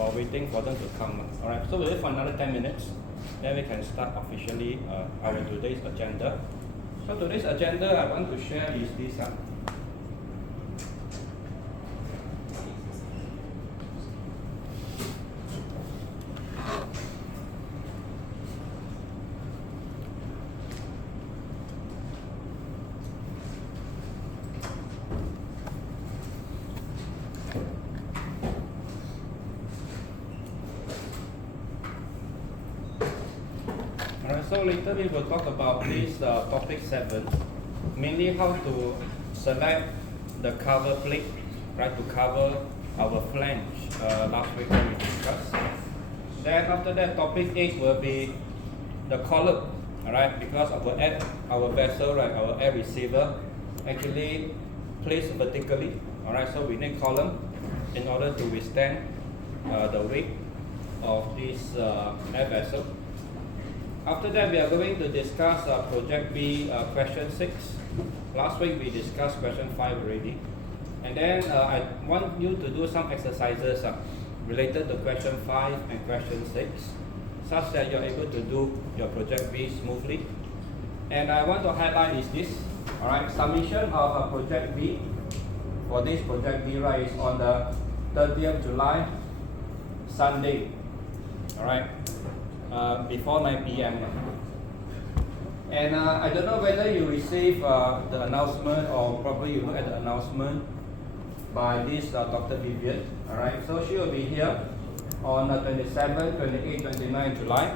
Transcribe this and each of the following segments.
while waiting for them to come. Alright, so we'll wait for another 10 minutes. Then we can start officially our today's agenda. So today's agenda I want to share is this. So later we will talk about this topic 7, mainly how to select the cover plate, right, to cover our flange. Last week we discussed. Then after that, topic 8 will be the column, alright, because our vessel, right, our air receiver actually placed vertically, alright, so we need column in order to withstand the weight of this air vessel. After that, we are going to discuss Project B, question 6. Last week we discussed question 5 already. And then I want you to do some exercises related to question 5 and question 6, such that you're able to do your Project B smoothly. And I want to highlight is this, alright, submission of Project B for this Project B, right, is on the 30th July, Sunday, alright. Before 9 p.m. And I don't know whether you receive the announcement, or probably you look at the announcement by this Dr. Vivian. Alright, so she will be here on 27, 28, 29 July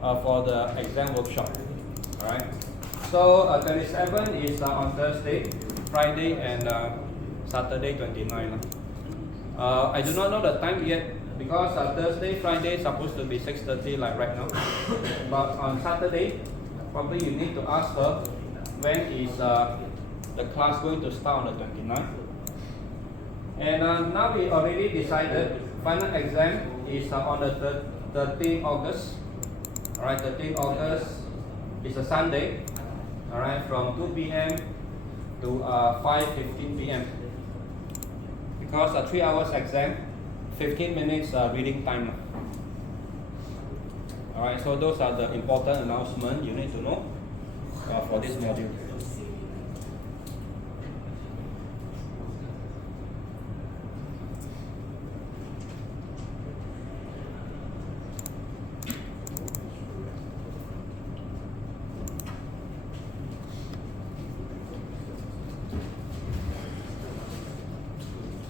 for the exam workshop. Alright, so 27 is on Thursday, Friday, and Saturday 29. I do not know the time yet, because Thursday, Friday is supposed to be 6:30 like right now. But on Saturday, probably you need to ask her when is the class going to start on the 29th. And now we already decided final exam is on the 13th August. Alright, 13th August is a Sunday. Alright, from 2 p.m. to 5:15 p.m. Because a 3 hours exam, 15 minutes reading time. Alright, so those are the important announcements you need to know for this module.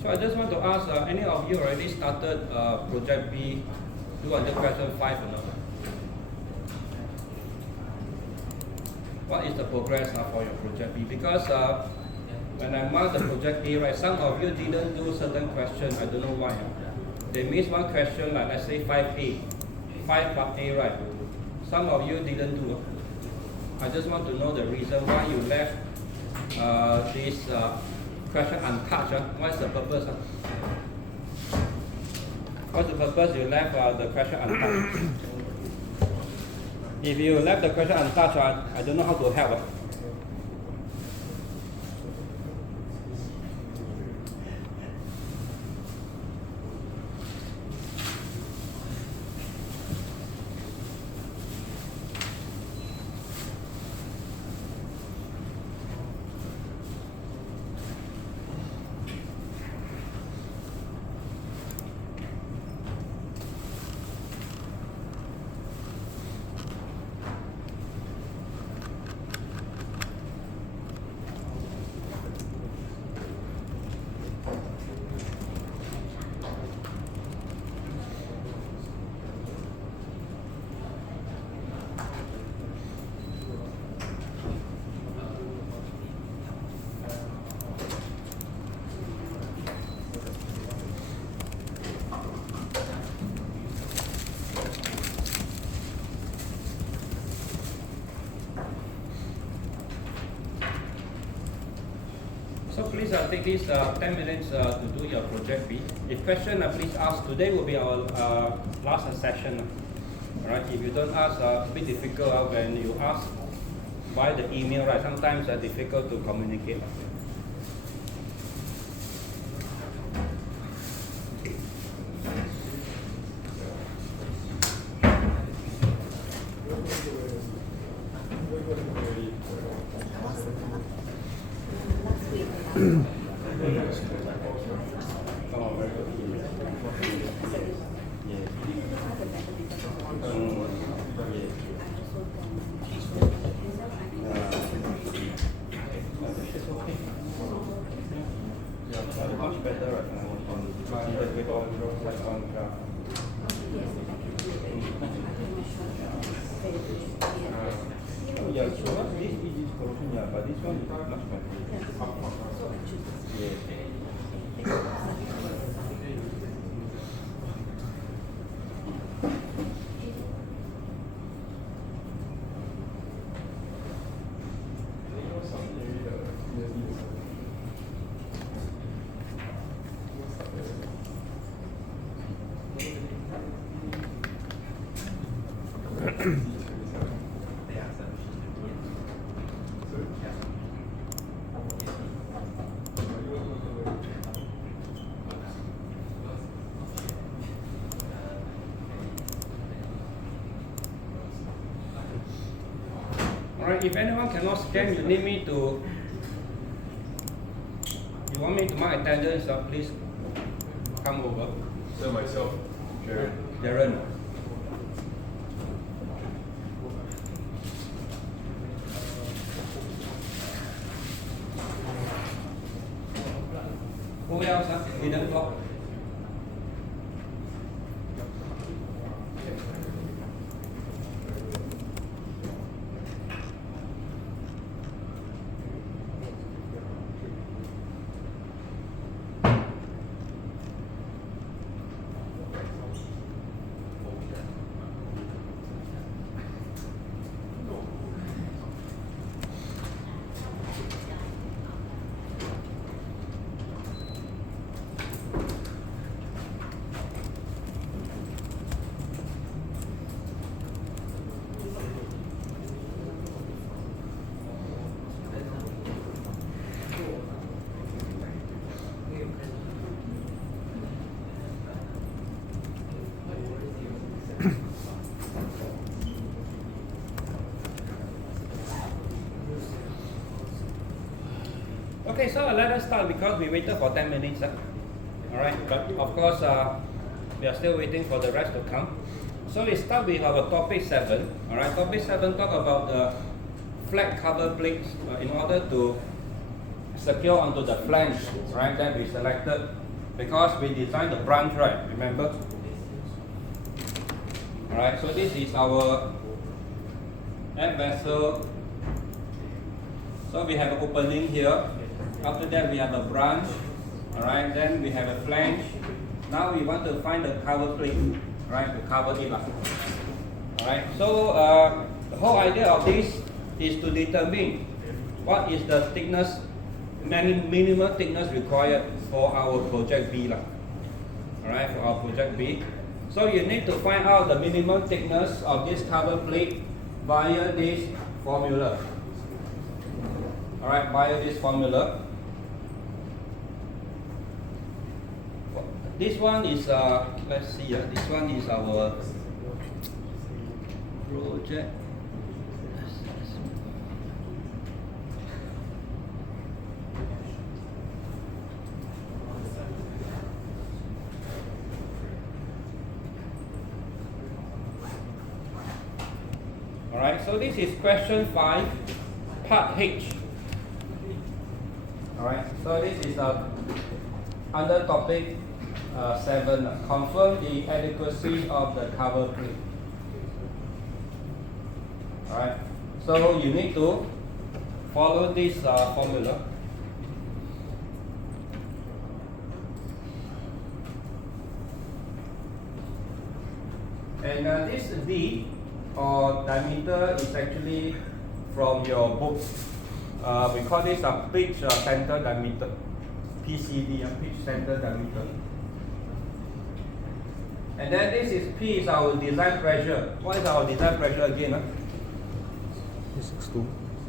So I just want to ask, any of you already started Project B, do under question 5 or not? What is the progress for your Project B? Because when I marked the Project B, right, some of you didn't do certain questions. I don't know why. They missed one question, like let's say 5A, 5 part A, right? Some of you didn't do. I just want to know the reason why you left this question untouched. What's the purpose? What's the purpose you left the question untouched? If you left the question untouched, I don't know how to help. So please take these 10 minutes to do your Project B. If question, please ask. Today will be our last session. Alright, if you don't ask, a bit difficult when you ask by the email, right? Sometimes it's difficult to communicate. Oh, very good. Yes. Yes. It's okay. Yeah, much better right now. With all like on graph. Oh yeah, so what this is corrosion, yeah, but this one is much better. Yes. Alright, if anyone cannot scan, you need me to, you want me to mark attendance, please come over. So myself, Jared. Darren. Who else? Didn't block. Okay, so let us start because we waited for 10 minutes. Alright, but of course we are still waiting for the rest to come. So we start with our topic 7. Alright, topic 7 talk about the flat cover plates in order to secure onto the flange, right, that we selected because we designed the branch, right, remember? Alright, so this is our air vessel. So we have an opening here. After that we have a branch. Alright, then we have a flange. Now we want to find the cover plate, right, to cover it up. Alright, so the whole idea of this is to determine what is the thickness, minimum thickness required for our project B. Alright, for our project B. So you need to find out the minimum thickness of this cover plate via this formula. Alright, via this formula. This one is, let's see, this one is our project. Alright, so this is question 5, part H. Alright, so this is under topic 7, confirm the adequacy of the cover plate. Alright, so you need to follow this formula. And this D or diameter is actually from your book. We call this a pitch center diameter, PCD, pitch center diameter. And then this is P is our design pressure. What is our design pressure again?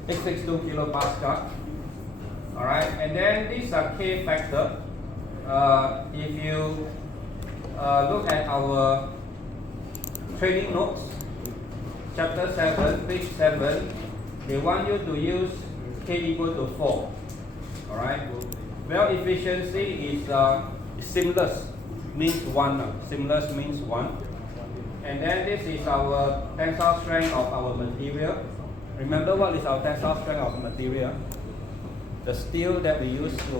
862 kilopascal. Alright, and then this K factor. If you look at our training notes, chapter 7, page 7, they want you to use K equal to 4. Alright, well efficiency is seamless, means 1. Seamless means 1. And then this is our tensile strength of our material. Remember what is our tensile strength of material? The steel that we use to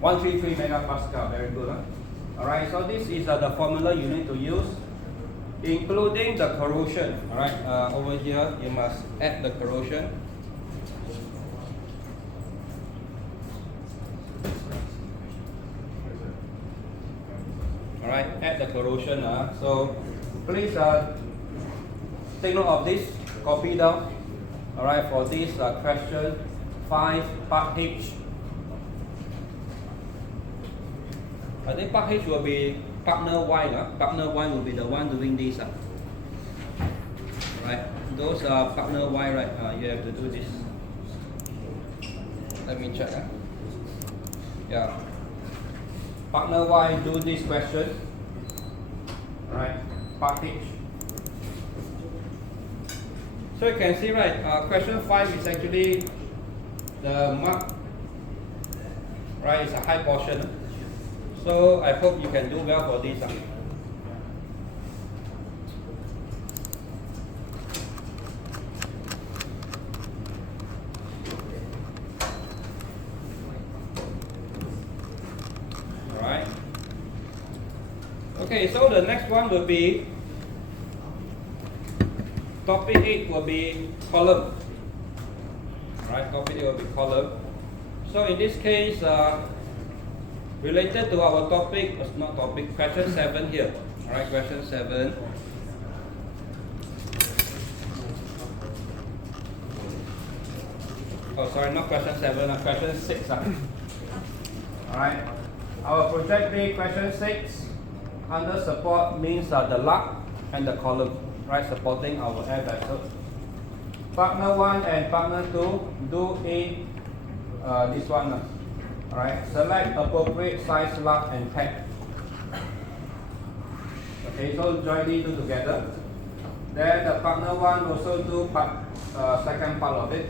133 megapascal. Very good. Huh? Alright, so this is the formula you need to use, including the corrosion. Alright, over here you must add the corrosion. Alright, add the corrosion. So please take note of this, copy down. Alright, for this question 5, part H. I think part H will be partner Y. Partner Y will be the one doing this. Right, those are partner Y, right? You have to do this. Let me check. Yeah. Partner Y do this question. Right, part H. So you can see, right, question 5 is actually the mark, right, it's a high portion. So I hope you can do well for this. Alright. Okay, so the next one will be topic 8 will be column. Alright, topic 8 will be column. So in this case, related to our topic, not topic, question 7 here. Alright, question 7. Oh, sorry, not question 7, question 6. Alright, our project B, question 6, under support means the lug and the column, right, supporting our air vessel. Partner 1 and partner 2 do this one. Alright, select appropriate size lug and peg. Okay, so jointly do together. Then the partner 1 also do second part of it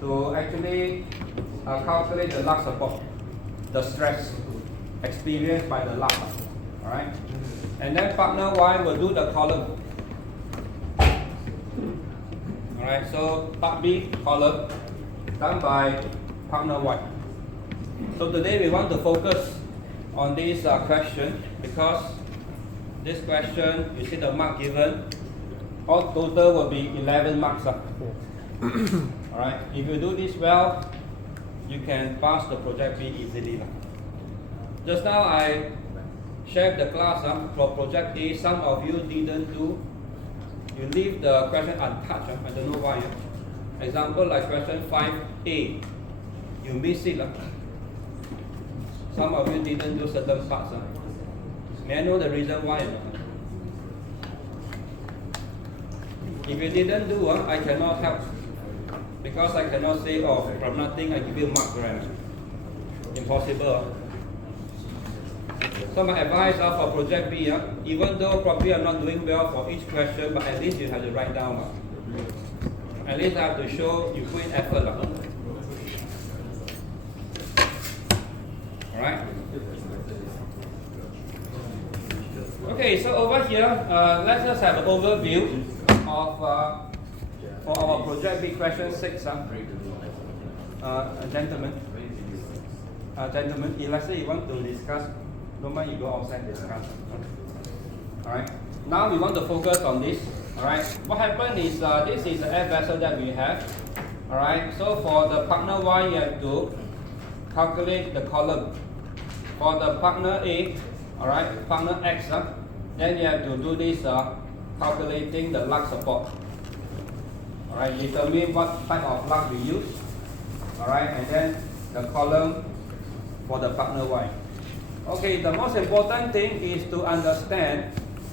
to actually calculate the lug support, the stress experienced by the lug. Alright, and then partner Y will do the column. Alright, so part B, column, done by partner Y. So today we want to focus on this question because this question, you see the mark given, all total will be 11 marks. Alright, if you do this well, you can pass the project B easily. Just now I shared the class for project A, some of you didn't do. You leave the question untouched. I don't know why. Example like question 5A, you miss it. Some of you didn't do certain parts. May I know the reason why? If you didn't do, I cannot help. Because I cannot say, oh, from nothing I give you mark, right? Impossible. So my advice for project B, even though probably I'm not doing well for each question, but at least you have to write down. At least I have to show you put in effort. Alright? Okay, so over here, let's just have an overview of for our project B question 6. Gentlemen, if let's say you want to discuss, don't mind you go outside and discuss. Alright, now we want to focus on this. Alright, what happened is this is the air vessel that we have. Alright, so for the partner Y, you have to calculate the column. For the partner A, alright, partner X, then you have to do this calculating the lug support. Alright, determine what type of lug we use. Alright, and then the column for the partner Y. Okay, the most important thing is to understand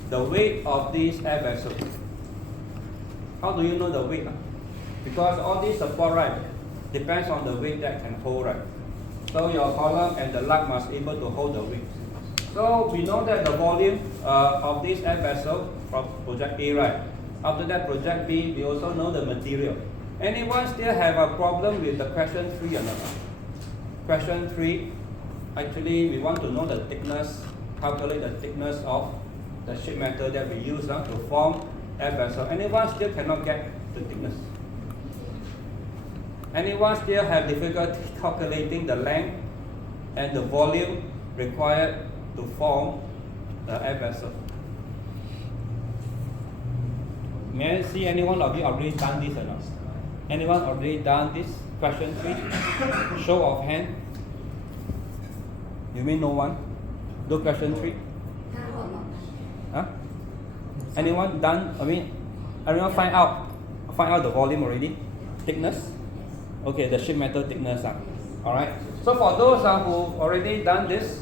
the weight of this air vessel. How do you know the weight? Because all this support, right, depends on the weight that can hold, right? So your column and the lug must be able to hold the weight. So we know that the volume of this air vessel from project A, right? After that project B, we also know the material. Anyone still have a problem with the question 3 or not? question 3, actually we want to know the thickness, calculate the thickness of the sheet metal that we use to form air vessel. Anyone still cannot get the thickness? Anyone still have difficulty calculating the length and the volume required to form the air vessel? May I see anyone of you already done this or not? Anyone already done this? Question 3? Show of hand. You mean no one? Do question 3? Huh? Anyone done? Anyone find out the volume already? Thickness? Okay, the sheet metal thickness. Alright. So for those who already done this,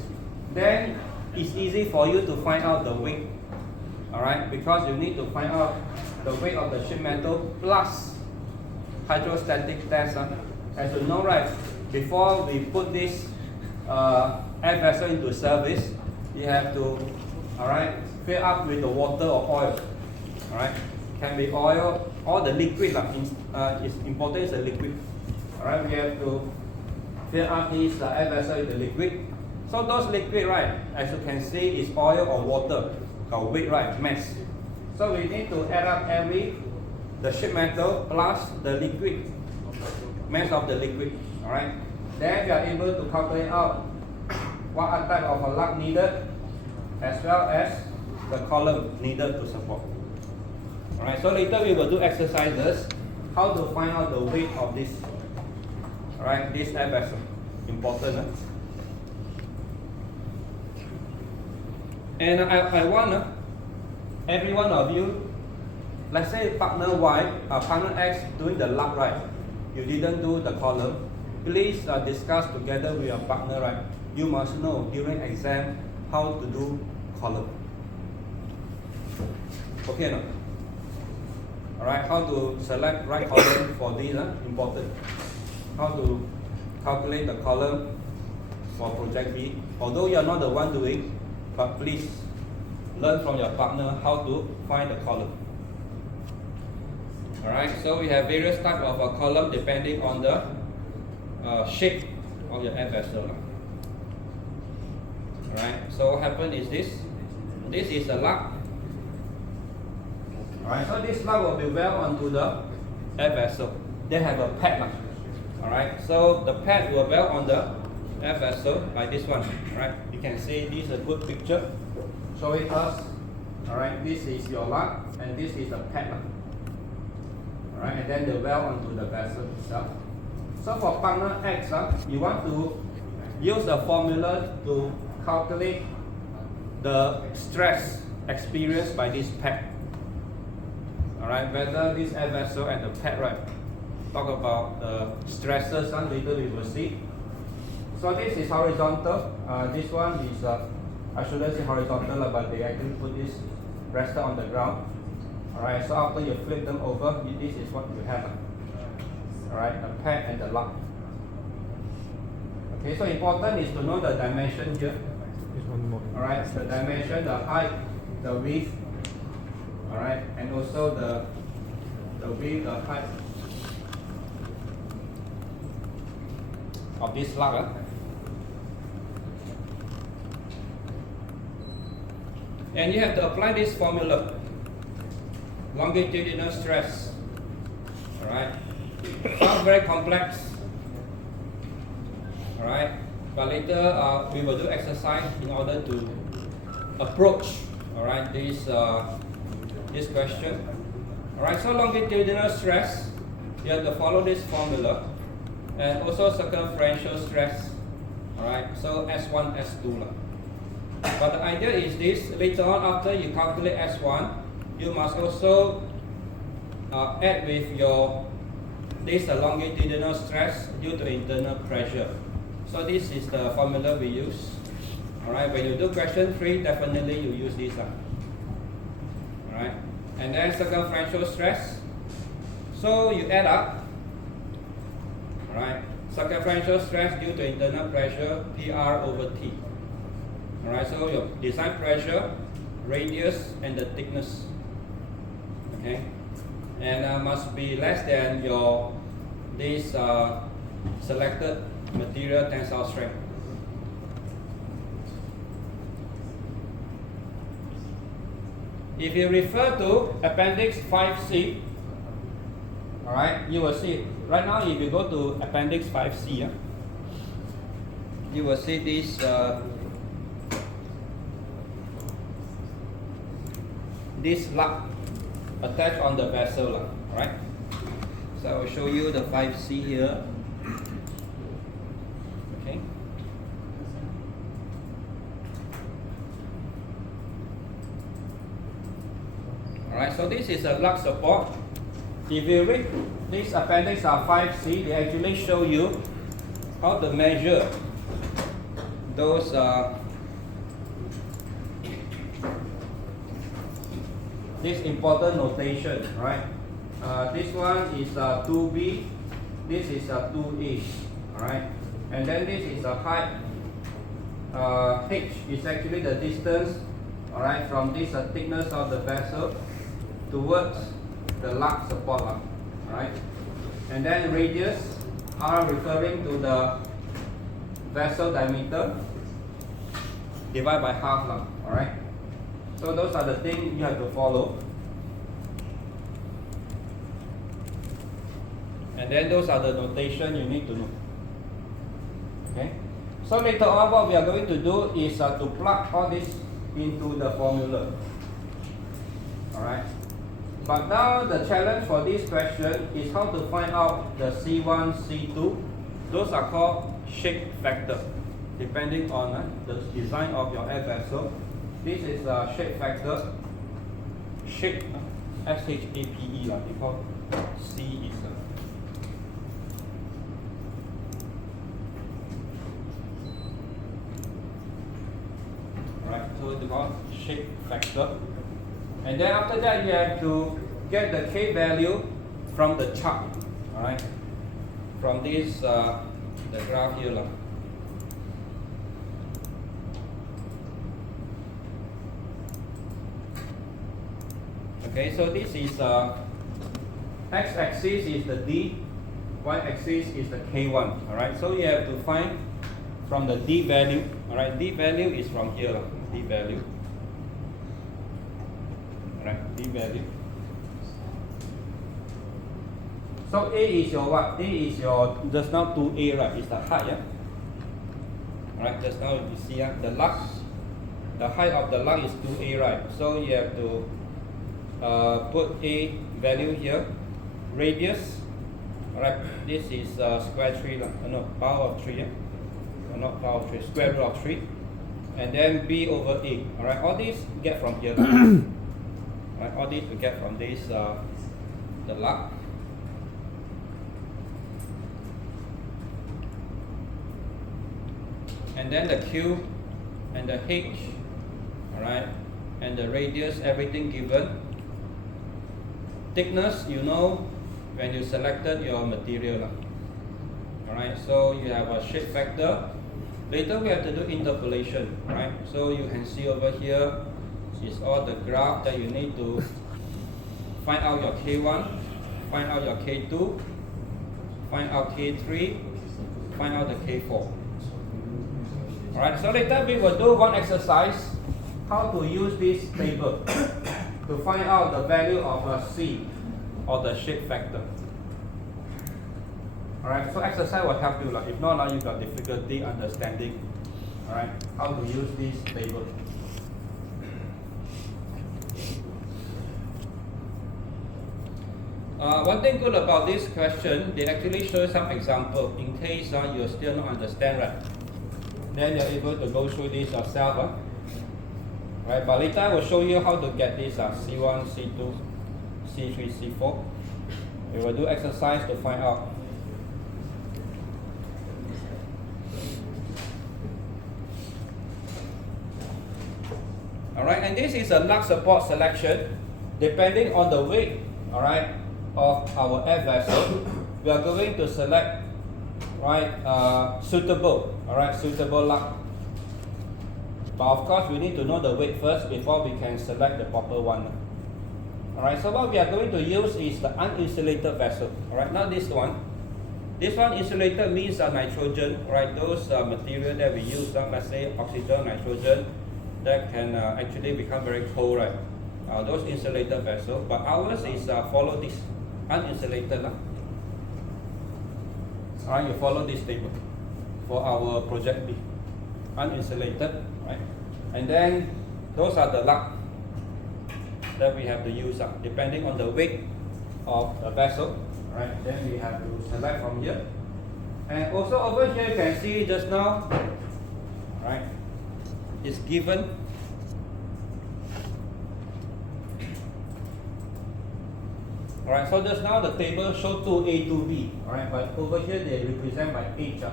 then it's easy for you to find out the weight. Alright, because you need to find out the weight of the sheet metal plus hydrostatic test. As you know, right, before we put this air vessel into service, you have to fill up with the water or oil. Alright, can be oil or the liquid. It's important is the liquid. Alright, we have to fill up this air vessel with the liquid. So those liquid, right, as you can see, is oil or water. Our weight, right, mass. So we need to add up the sheet metal plus the liquid, mass of the liquid. Alright, then we are able to calculate out what type of a lug needed, as well as the column needed to support. Alright, so later we will do exercises how to find out the weight of this. Alright, this air vessel. Important. And I want every one of you, let's say partner Y, partner X doing the lug, right? You didn't do the column. Please discuss together with your partner, right? You must know during exam how to do column. Okay, no? Alright, how to select right column for these, important. How to calculate the column for project B. Although you are not the one doing, but please learn from your partner how to find the column. Alright, so we have various types of a column depending on the shape of your air vessel. Alright, so what happens is this is a lug. Alright, so this lug will be welded onto the air vessel. They have a pad. Alright, so the pad will weld on the air vessel like this one. Right, you can see this is a good picture showing us. Alright, this is your lug and this is the pad. Alright, and then the weld onto the vessel itself. So for partner X, you want to use the formula to calculate the stress experienced by this pad. Alright, whether this air vessel and the pad, right? Talk about the stresses, later we will see. So this is horizontal. This one is, I shouldn't say horizontal, but they actually put this rested on the ground. Alright, so after you flip them over, this is what you have. Alright, the pad and the lug. Okay, so important is to know the dimension here. Alright, the dimension, the height, the width. Alright, and also the width, the height of this lug. And you have to apply this formula, longitudinal stress. Alright, sounds very complex. Alright, but later we will do exercise in order to approach this question. Alright, so longitudinal stress, you have to follow this formula. And also circumferential stress. Alright, so S1, S2. But the idea is this, later on after you calculate S1, you must also add with this longitudinal stress due to internal pressure. So this is the formula we use. Alright, when you do question 3, definitely you use this. Alright, and then circumferential stress. So you add up. Alright, circumferential stress due to internal pressure, PR over T. Alright, so your design pressure, radius, and the thickness. Okay, and must be less than this selected material tensile strength. If you refer to Appendix 5C, alright, you will see, right now if you go to Appendix 5C, you will see this lug attached on the vessel, right? So I will show you the 5C here. Okay. Alright, so this is a lug support. If you read this appendix 5C, they actually show you how to measure those this important notation, right? This one is 2B, this is 2A, alright? And then this is a height, H is actually the distance, alright, from this thickness of the vessel towards the lug support, alright? And then radius, R referring to the vessel diameter, divided by half, alright? So those are the things you have to follow. And then those are the notation you need to know. Okay? So later on what we are going to do is to plug all this into the formula. Alright? But now the challenge for this question is how to find out the C1, C2. Those are called shape factor, depending on the design of your air vessel. This is a shape factor. Shape, S-H-A-P-E, because C is right, so it's called shape factor. And then after that you have to get the K value from the chart, alright? From this the graph here. Okay, so this is x-axis is the D, y-axis is the K1. Alright, so you have to find from the D value. Alright, D value is from here. D value. Alright, D value. So A is your what? A is your just now 2A, right? It's the height, yeah? Alright, just now you see the lug. The height of the lug is 2A, right? So you have to put A value here. Radius, alright, this is square 3, no, power of 3, yeah? No, not power of 3, square root of 3. And then B over A, alright, all these get from here. Right, all these we get from this, the lug. And then the Q and the H, alright, and the radius, everything given. Thickness, you know when you selected your material. Alright, so you have a shape factor. Later we have to do interpolation, right? So you can see over here is all the graph that you need to find out your K1, find out your K2, find out K3, find out the K4. Alright, so later we will do one exercise, how to use this table to find out the value of a C or the shape factor. Alright, so exercise will help you. If not, you got difficulty understanding, alright, how to use this table. One thing good about this question, they actually show some example in case you still not understand, right? Then you're able to go through this yourself. Right, but later I will show you how to get this C1, C2, C3, C4. We will do exercise to find out. Alright, and this is a lug support selection. Depending on the weight, alright, of our air vessel, we are going to select, right, suitable lug. But of course, we need to know the weight first before we can select the proper one. Alright, so what we are going to use is the uninsulated vessel. Alright, not this one. This one insulated means nitrogen, right? Those material that we use, let's say oxygen, nitrogen, that can actually become very cold, right? Those insulated vessels, but ours is follow this uninsulated. Alright, you follow this table for our project B, uninsulated, right? And then those are the lug that we have to use depending on the weight of the vessel, right? Then we have to select from here. And also over here you can see just now, right? It's given. Alright, so just now the table show 2A, 2B, alright, but over here they represent by H.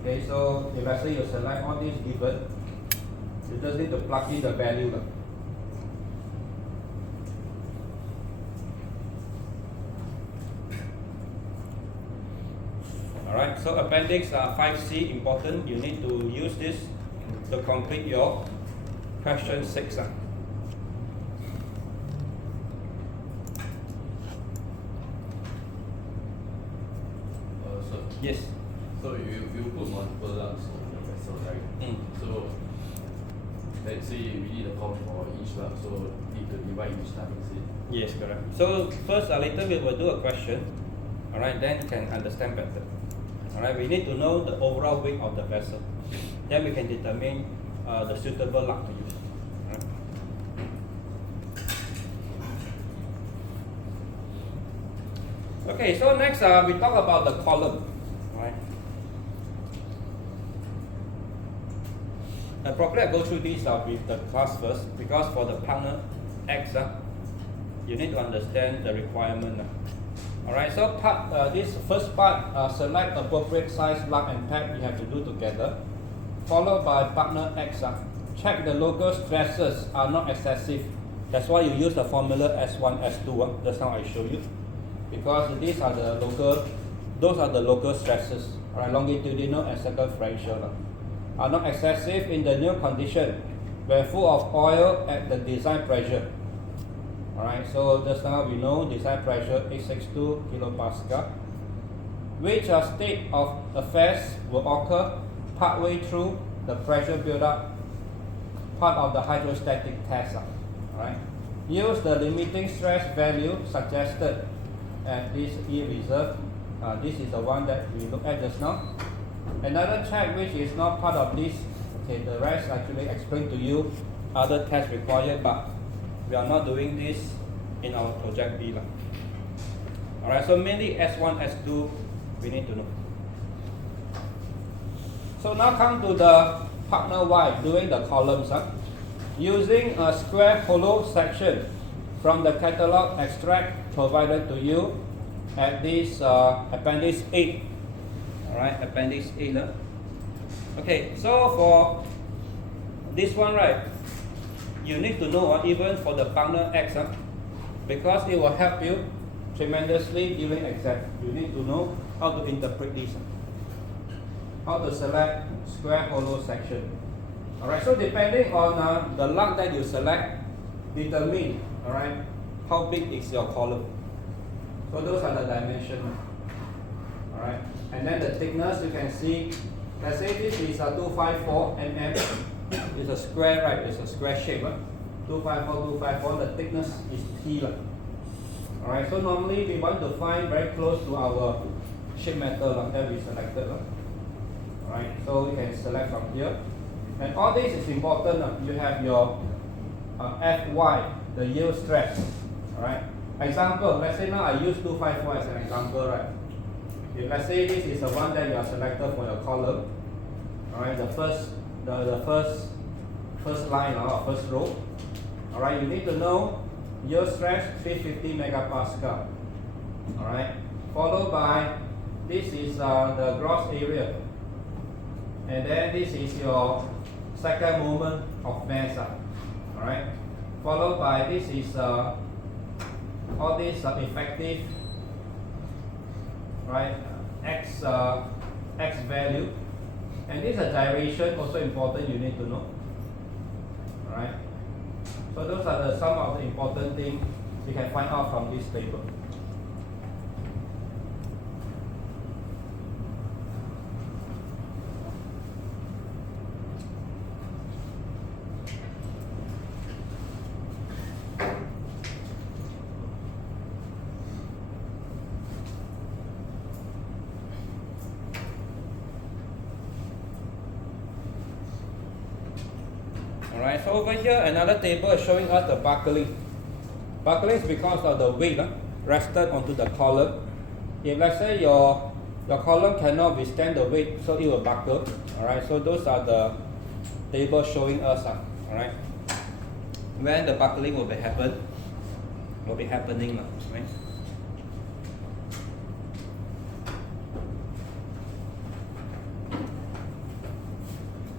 Okay, so if I say you select all these given, you just need to plug in the value. Alright, so appendix 5C important, you need to use this to complete your question 6. Yes. So you put multiple lugs on the vessel, right? So let's say we need a count for each lug, so need to divide each lug, is it? Yes, correct. So first, later we will do a question. Alright, then you can understand better. Alright, we need to know the overall weight of the vessel. Then we can determine the suitable lug to use. Alright. Okay, so next we talk about the column. Right. Probably I go through this with the class first, because for the partner X, you need to understand the requirement. Alright, so this first part, select appropriate size lug and peg you have to do together, followed by partner X. Check the local stresses are not excessive. That's why you use the formula S1, S2. That's how I show you, because these are the local. Those are the local stresses, right? Longitudinal and circumferential, are not excessive in the new condition when full of oil at the design pressure. Alright, so just now we know design pressure 862 kilopascal, which state of affairs will occur partway through the pressure build-up part of the hydrostatic test. Alright, use the limiting stress value suggested at this E reserve. This is the one that we look at just now. Another check which is not part of this, okay, the rest actually explain to you other tests required, but we are not doing this in our project B. Alright, so mainly S1, S2 we need to know. So now come to the partner Y, doing the columns. Using a square hollow section from the catalog extract provided to you at this appendix 8. Alright, appendix 8. Okay, so for this one, right, you need to know even for the partner X, because it will help you tremendously during exam. You need to know how to interpret this, how to select square hollow section. Alright, so depending on the lug that you select, determine, alright, how big is your column. So those are the dimensions. Alright, and then the thickness you can see. Let's say this is a 254 mm. It's a square, right? It's a square shape. 254, 254. The thickness is T. Alright, so normally we want to find very close to our sheet metal that we selected. Alright, so you can select from here. And all this is important. You have your Fy, the yield stress. Alright. Example, let's say now I use 254 as an example, right? If let's say this is the one that you are selected for your column, alright, the first line or first row, alright, you need to know yield stress 350 megapascal, alright, followed by this is the gross area, and then this is your second moment of mass, alright, followed by this is all these effective, right, x value, and this gyration also important, you need to know. Alright, so those are some of the important things you can find out from this table. Alright, so over here another table is showing us the buckling. Buckling is because of the weight rested onto the column. If let's say your column cannot withstand the weight, so it will buckle. Alright, so those are the tables showing us alright, when the buckling will be happening. Right?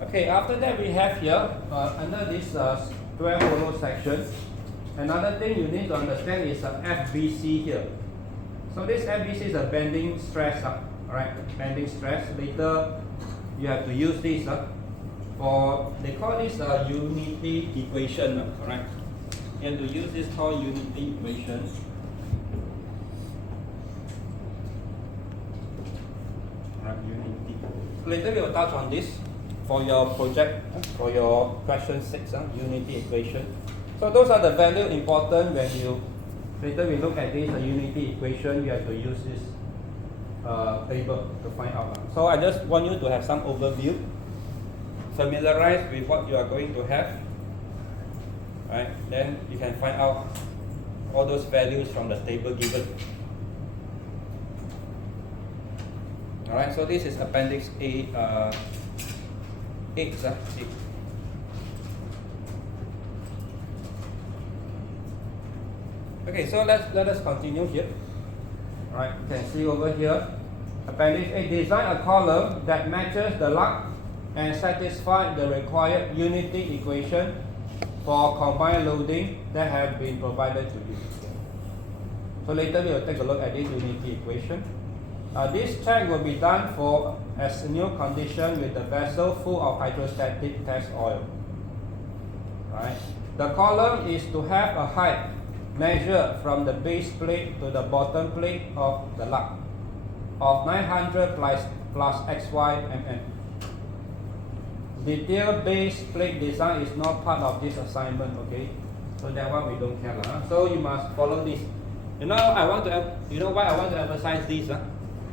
Okay, after that we have here, under this square hollow section, another thing you need to understand is FBC here. So this FBC is a bending stress, alright, bending stress. Later you have to use this for, they call this unity equation, alright. You have to use this called unity equation. Alright, unity. Later we will touch on this for your project, for your question 6, unity equation. So those are the values important when you, later we look at this unity equation, you have to use this table to find out. So I just want you to have some overview, familiarize with what you are going to have, right? Then you can find out all those values from the table given. Alright, so this is appendix A, 8. Okay, so let us continue here. Alright, you can see over here, appendix A, design a column that matches the lug and satisfy the required unity equation for combined loading that have been provided to you. So later we will take a look at this unity equation. This check will be done for as a new condition with the vessel full of hydrostatic test oil. Right. The column is to have a height measured from the base plate to the bottom plate of the lug of 900 plus XY mm. Detailed base plate design is not part of this assignment, okay? So that one we don't care. So you must follow this. You know why I want to emphasize this?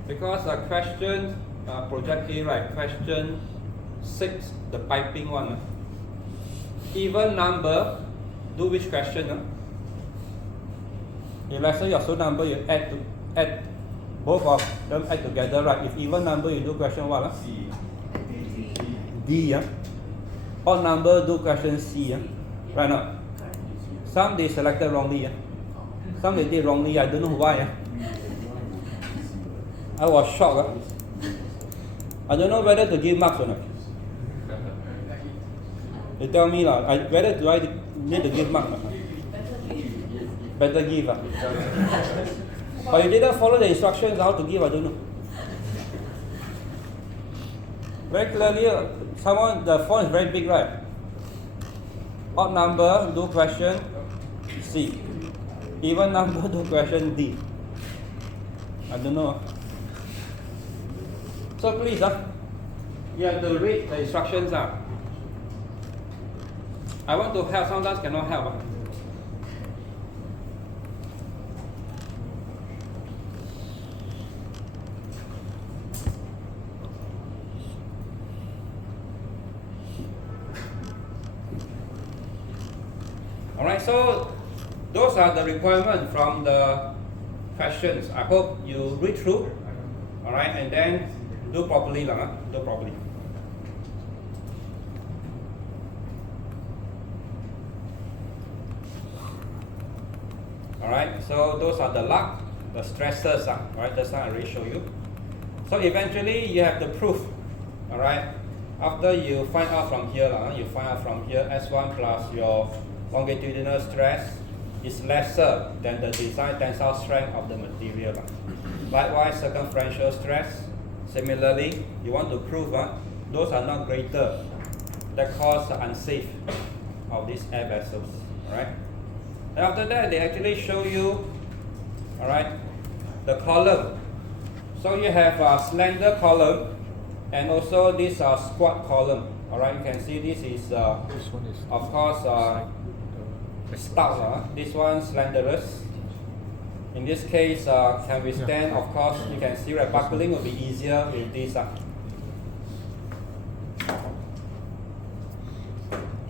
Because the question project A, right? Question 6, the piping one. Even number, do which question? If let's say your sole number, you add both of them add together, right? If even number, you do question what? C. D. Odd number, do question C. Right now. Some they selected wrongly. Some they did wrongly. I don't know why. I was shocked. I don't know whether to give marks or not. They tell me whether do I need to give marks or not. Better give. But you didn't follow the instructions how to give, I don't know. Very clearly, the font is very big, right? Odd number, do question C. Even number, do question D. I don't know. So please, you have to read the instructions. I want to help, sometimes cannot help. Alright, so those are the requirements from the questions. I hope you read through, alright, and then do properly. Do properly. Alright, so those are the lug, the stressors, right? That's what I already show you. So eventually you have to prove, alright, after you find out from here, S1 plus your longitudinal stress is lesser than the design tensile strength of the material. Likewise, circumferential stress, similarly, you want to prove those are not greater, that cause unsafe of these air vessels. Alright. After that, they actually show you, alright, the column. So you have a slender column and also this squat column. Alright, you can see this is of course stout. This one slenderous. In this case, can withstand. Of course, you can see that buckling will be easier with this.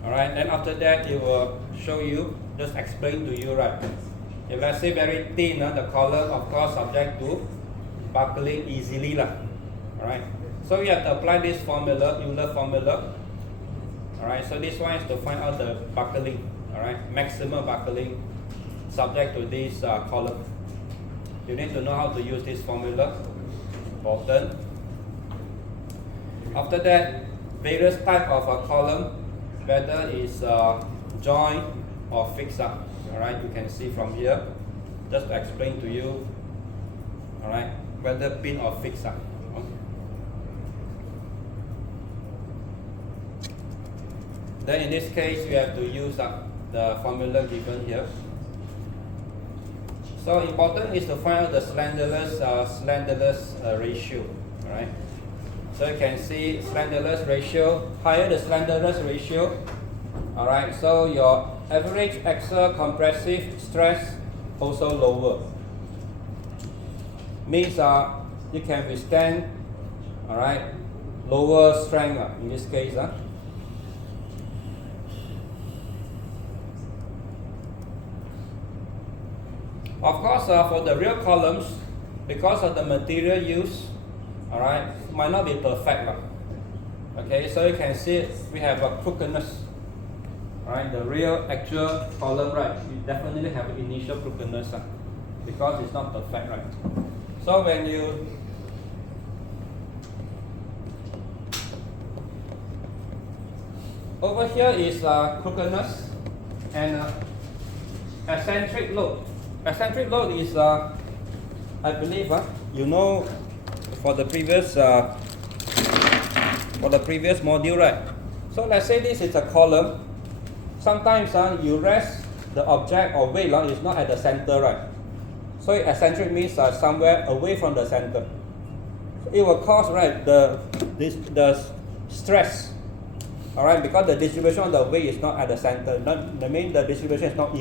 Alright. Alright, then after that it will show you, just explain to you, right? If let's say very thin, the column of course subject to buckling easily lah. Alright. So you have to apply this formula, Euler formula. Alright, so this one is to find out the buckling. Alright, maximum buckling subject to this column. You need to know how to use this formula. Important. After that, various type of a column, whether it's joint or fixed. Alright, you can see from here. Just to explain to you. Alright, whether pin or fixed. Then in this case, you have to use the formula given here. So important is to find out the slenderness ratio. Alright. So you can see slenderness ratio. Higher the slenderness ratio, alright. So your average axial compressive stress also lower. Means you can withstand, alright, lower strength in this case. Of course, for the real columns, because of the material used, alright, might not be perfect. Okay, so you can see we have a crookedness. Alright, the real actual column, right, you definitely have initial crookedness because it's not perfect, right? So when you over here is crookedness and eccentric load. Eccentric load is, I believe, you know, for the previous module, right? So let's say this is a column. Sometimes you rest the object or weight is not at the center, right? So eccentric means somewhere away from the center. It will cause, right, the stress. All right, because the distribution of the weight is not at the center. That means the distribution is not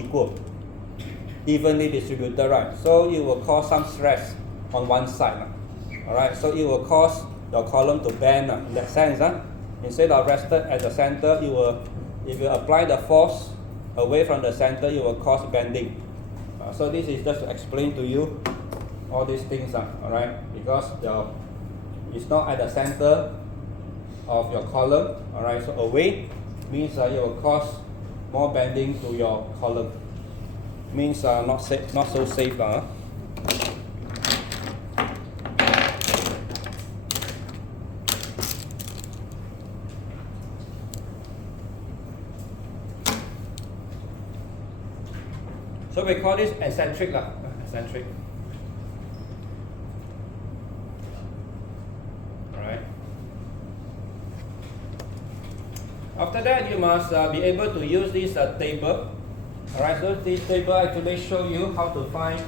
evenly distributed, right? So it will cause some stress on one side. All right, so it will cause the column to bend in that sense. Instead of rested at the center, if you apply the force away from the center, it will cause bending. So this is just to explain to you all these things, all right? Because it's not at the center of your column, all right? So away means it will cause more bending to your column. Means not so safe. So we call this eccentric. Eccentric. Alright. After that, you must be able to use this table. Alright, so this table actually show you how to find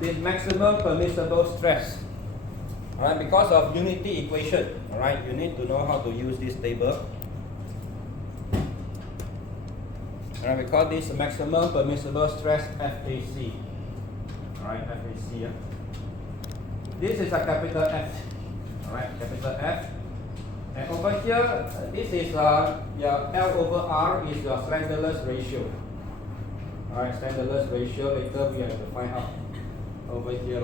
the maximum permissible stress. Alright, because of unity equation. Alright, you need to know how to use this table. Alright, we call this maximum permissible stress FAC. Alright, FAC. This is a capital F. Alright, capital F. And over here, this is your L over R is your slenderness ratio. Alright, slenderness ratio, later we have to find out. Over here,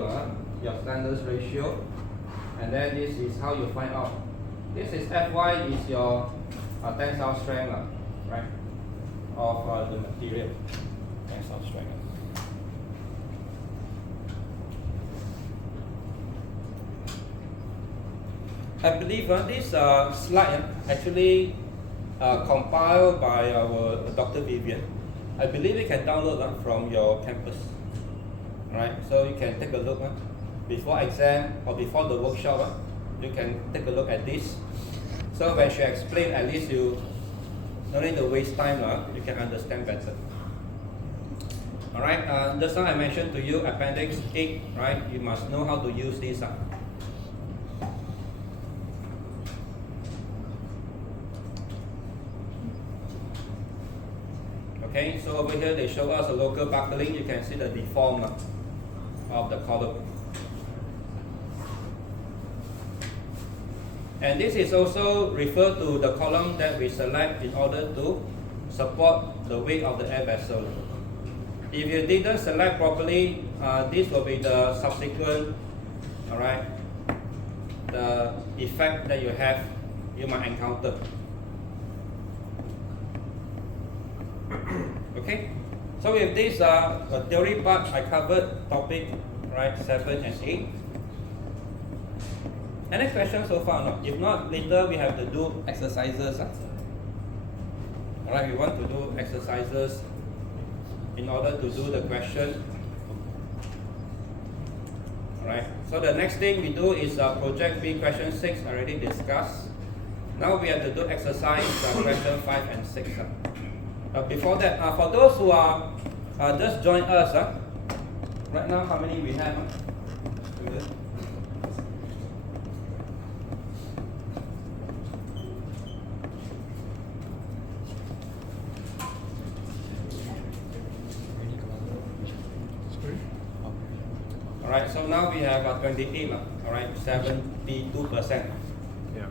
your slenderness ratio. And then this is how you find out. This is Fy is your tensile strength, right? Of the material. Tensile strength. I believe this slide actually compiled by our Dr. Vivian. I believe you can download from your campus. Right? So you can take a look before exam or before the workshop. You can take a look at this. So when she explains, at least you don't need to waste time. You can understand better. Alright, just now I mentioned to you Appendix 8, right? You must know how to use this. Okay, so over here they show us a local buckling. You can see the deform of the column. And this is also referred to the column that we select in order to support the weight of the air vessel. If you didn't select properly, this will be the subsequent, all right, the effect that you might encounter. Okay, so with this theory part, I covered topic right 7 and 8. Any questions so far? No? If not, later we have to do exercises. Alright, we want to do exercises in order to do the question. Alright, so the next thing we do is project B question 6, already discussed. Now we have to do exercise question 5 and 6. Before that, for those who are just join us, right now how many we have? Alright, so now we have 28, alright, 72%. Yeah.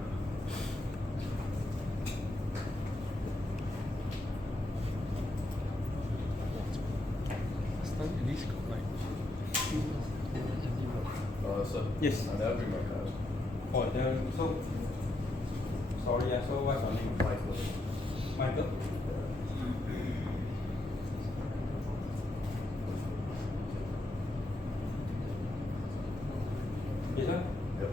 Sir. Yes. I never bring my card. Oh, then, so, sorry, so what's your name? Michael. Michael? This one? Yep.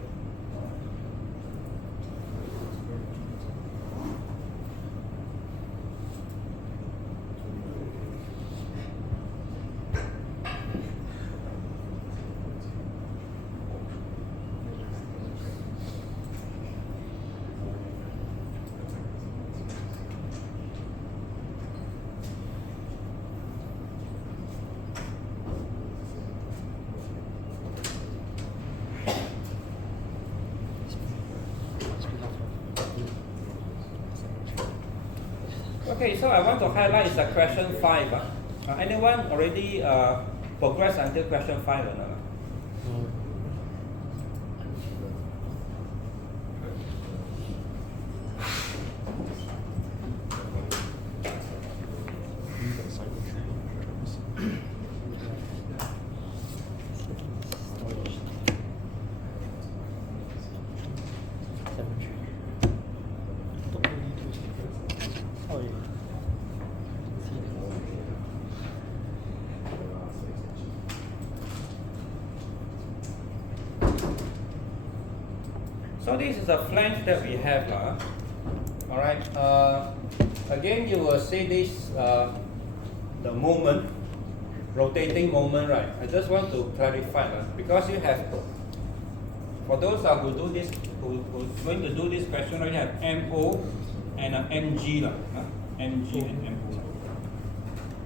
Okay, so I want to highlight is the question 5. Anyone already progressed until question 5 or not? So this is a flange that we have. Alright, again you will see this, the moment, rotating moment, right? I just want to clarify, because you have, for those who do this, who going to do this question, right, you have MO and MG, MG and MO.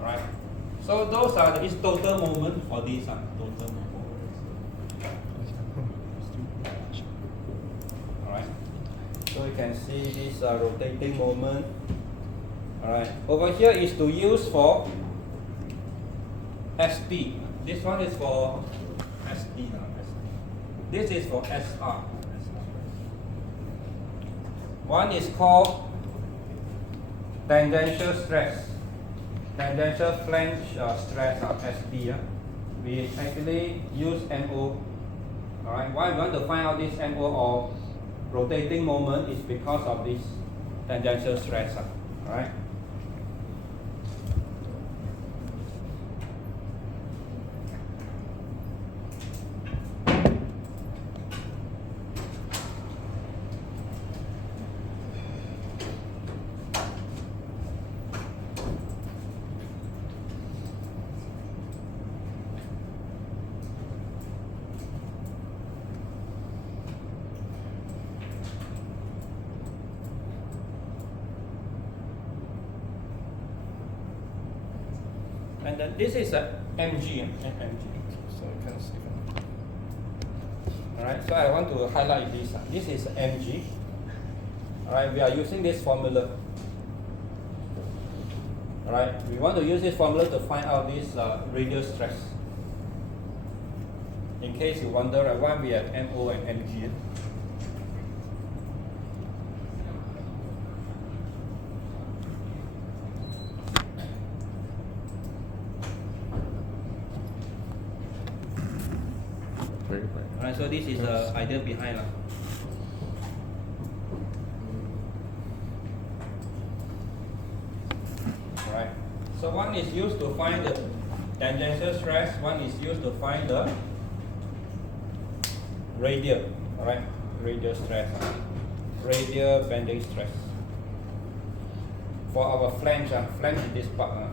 Alright, so those are the total moment for this, total moment. So you can see this rotating moment. Alright, over here is to use for ST. This one is for ST. This is for SR. One is called tangential stress, tangential flange stress, ST. We actually use MO. Alright, why we want to find out this MO or rotating moment is because of this tangential stress. Alright. And then this is a MG, so you can see. Alright, so I want to highlight this. This is MG. Alright, we are using this formula. Alright, we want to use this formula to find out this radial stress. In case you wonder why we have MO and MG. Alright, so this is the idea behind. Alright, so one is used to find the tangential stress, one is used to find the radial, alright, radial stress, radial bending stress. For our flange, flange is this part.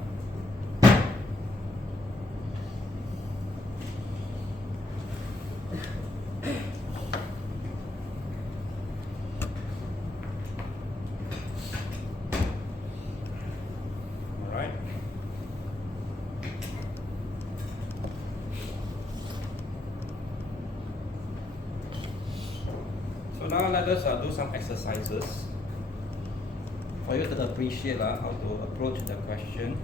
So now let us do some exercises for you to appreciate how to approach the question.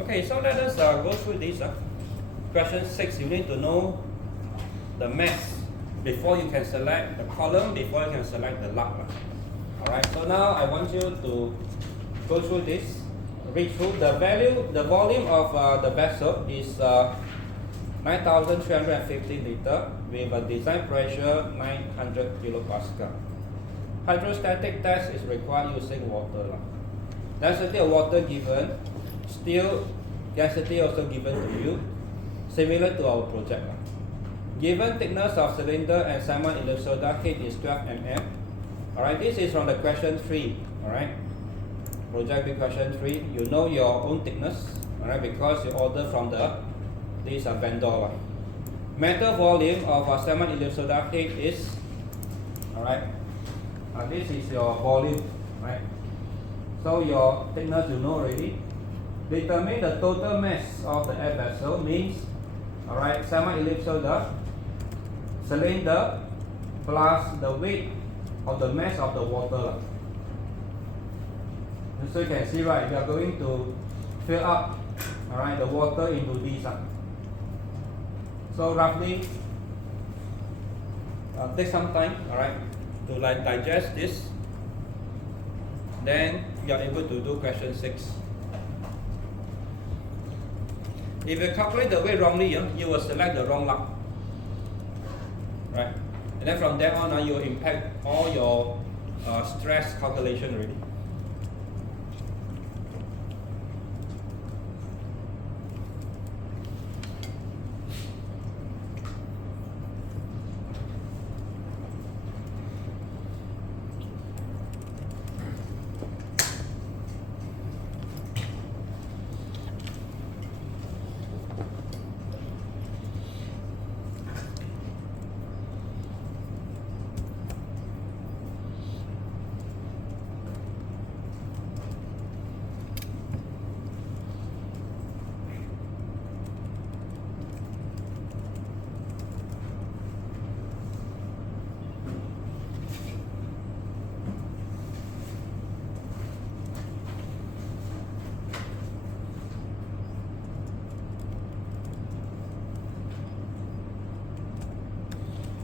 Okay, so let us go through this. Question 6, you need to know the mass before you can select the column, before you can select the lug. Alright, so now I want you to go through this, read through the value, the volume of the vessel is 9,350 liter with a design pressure 900 kilopascal. Hydrostatic test is required using water. Density of water given, steel density also given to you, similar to our project. Given thickness of cylinder and semi-ellipsoidal head is 12 mm. Alright, this is from the question 3. Alright, project B question 3. You know your own thickness, alright, because you order from this vendor. Metal volume of a semi-ellipsoidal head is, alright, this is your volume, right? So your thickness you know already. Determine the total mass of the air vessel means, alright, semi-ellipsoidal cylinder plus the weight of the mass of the water. So you can see, right, we are going to fill up, alright, the water into this. So roughly take some time, alright, to digest this. Then you are able to do question 6. If you calculate the weight wrongly, you will select the wrong lug. Right? And then from there on, you will impact all your stress calculation already.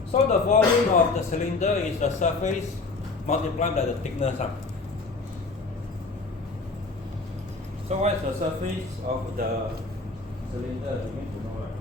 So the volume of the cylinder is the surface multiplied by the thickness. So what is the surface of the cylinder? You need to know, right?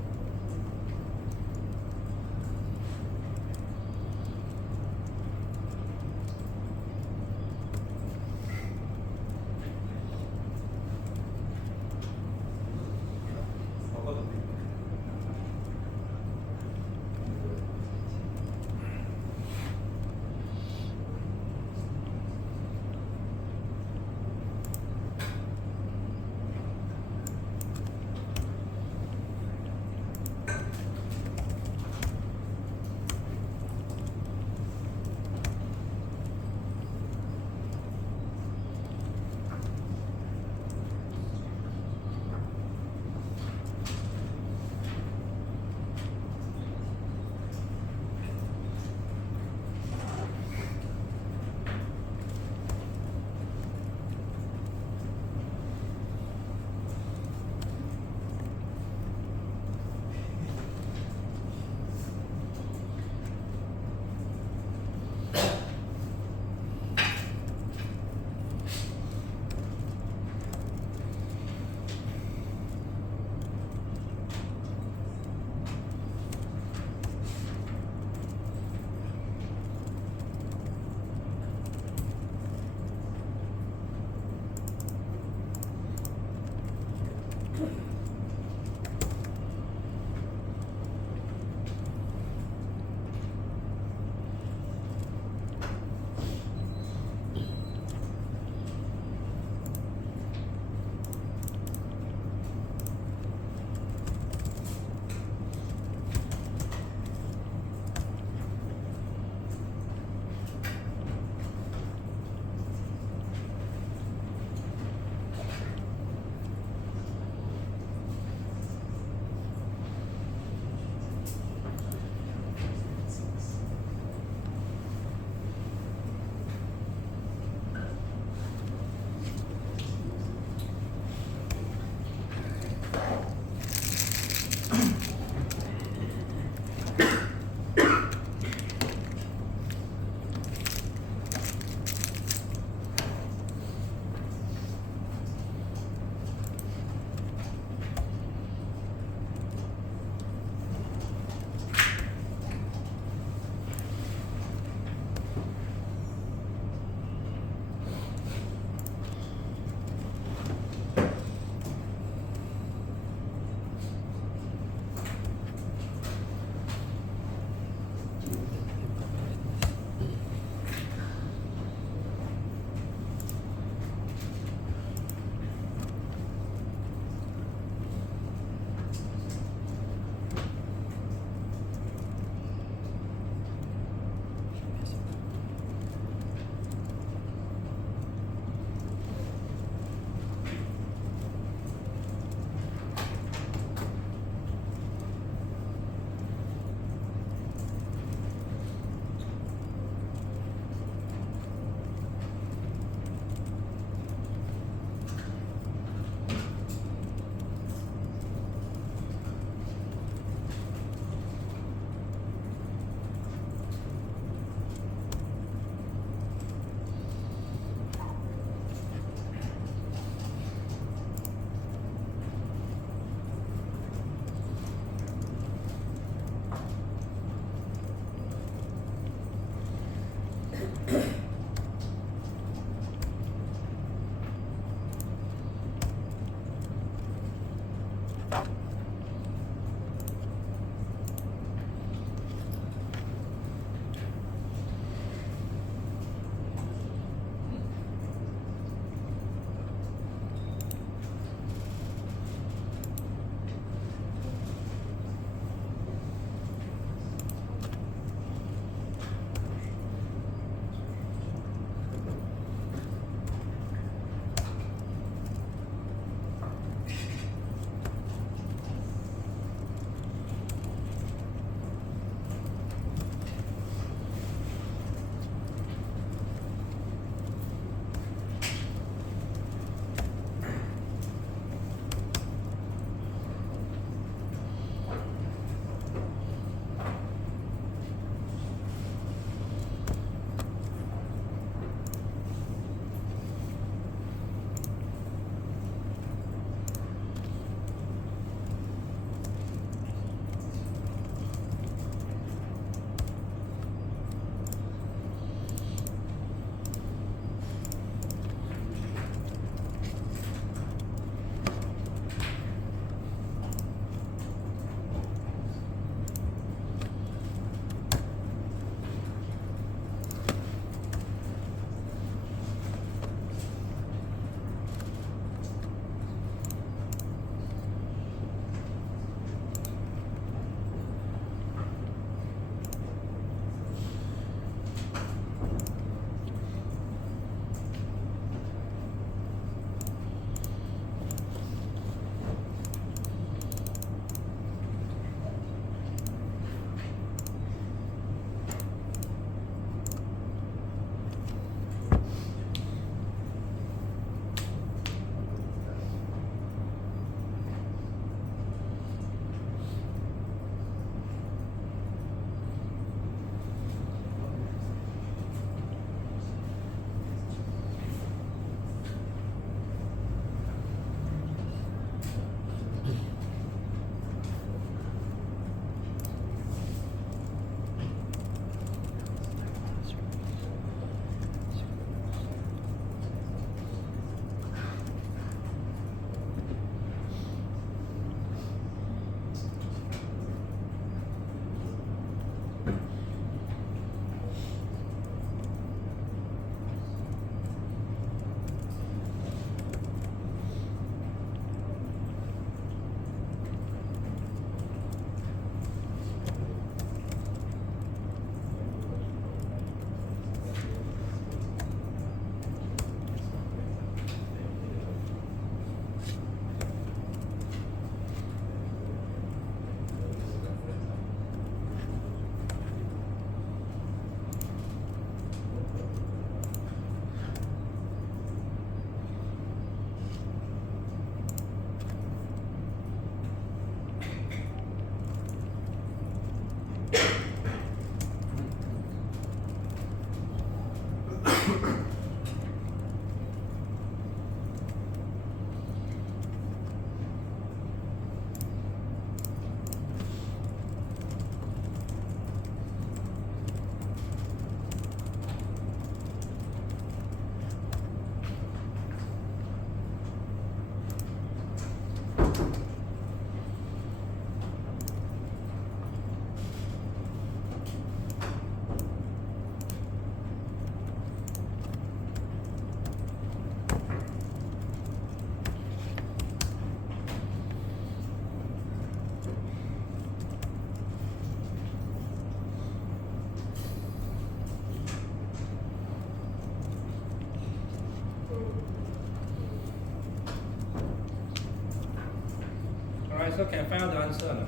so can find out the answer. No?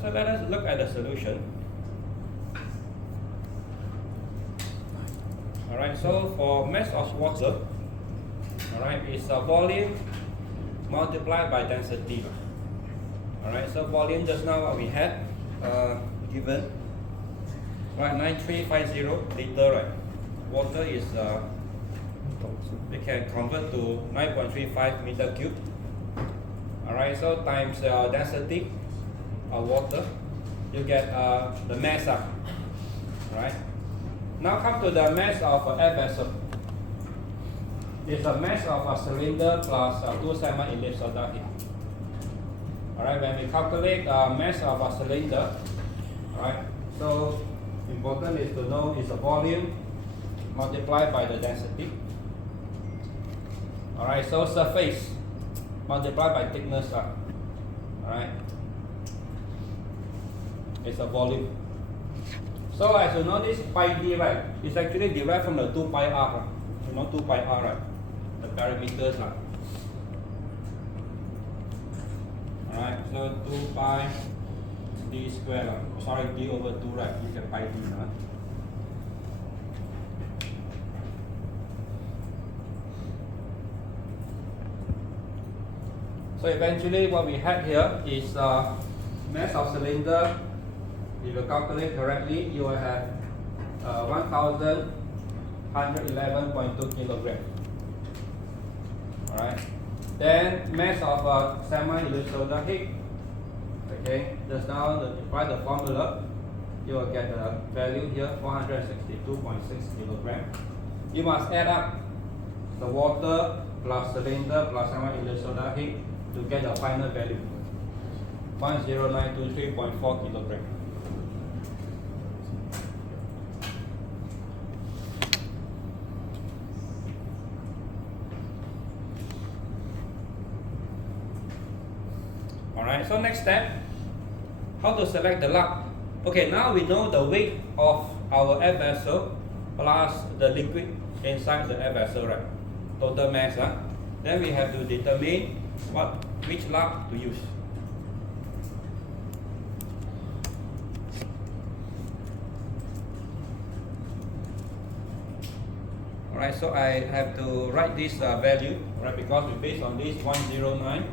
So let us look at the solution. Alright, so for mass of water, alright, it's a volume multiplied by density. Alright, so volume just now what we had given, right, 9350 liter, right? Water is we can convert to 9.35 meter cube. Alright, so times density of water, you get the mass. Right. Now come to the mass of an air vessel. It's a mass of a cylinder plus 2 semi-ellipsoidal head. Alright, when we calculate mass of a cylinder, alright, so important is to know is the volume multiplied by the density. Alright, so surface multiplied by thickness. Alright, it's a volume. So as you know, this pi d, right, is actually derived from the 2 pi r. Right? You know 2 pi r, right? The parameters. Alright, so 2 pi d squared. Sorry, d over 2, right? You get pi d. Right? So eventually what we had here is mass of cylinder. If you calculate correctly, you will have 1111.2 kilogram. Alright. Then mass of a semi-ellipsoidal head. Okay, just now apply the formula, you will get the value here, 462.6 kilogram. You must add up the water plus cylinder plus semi-ellipsoidal head to get the final value, 10923.4 kilogram. Alright, so next step, how to select the lug. Okay, now we know the weight of our air vessel plus the liquid inside the air vessel, right? Total mass. Then we have to determine which lug to use. Alright, so I have to write this value, right? Because we based on this 10923.4.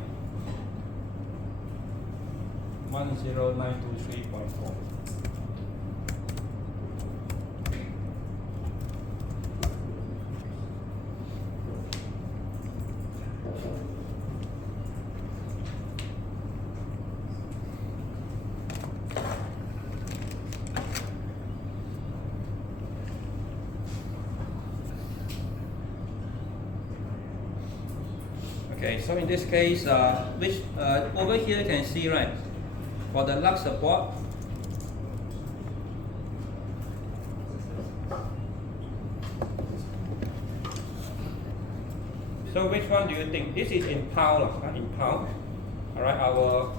Okay, so in this case, which over here you can see, right? For the lug support, so which one do you think? This is in pound, in pound. Alright, our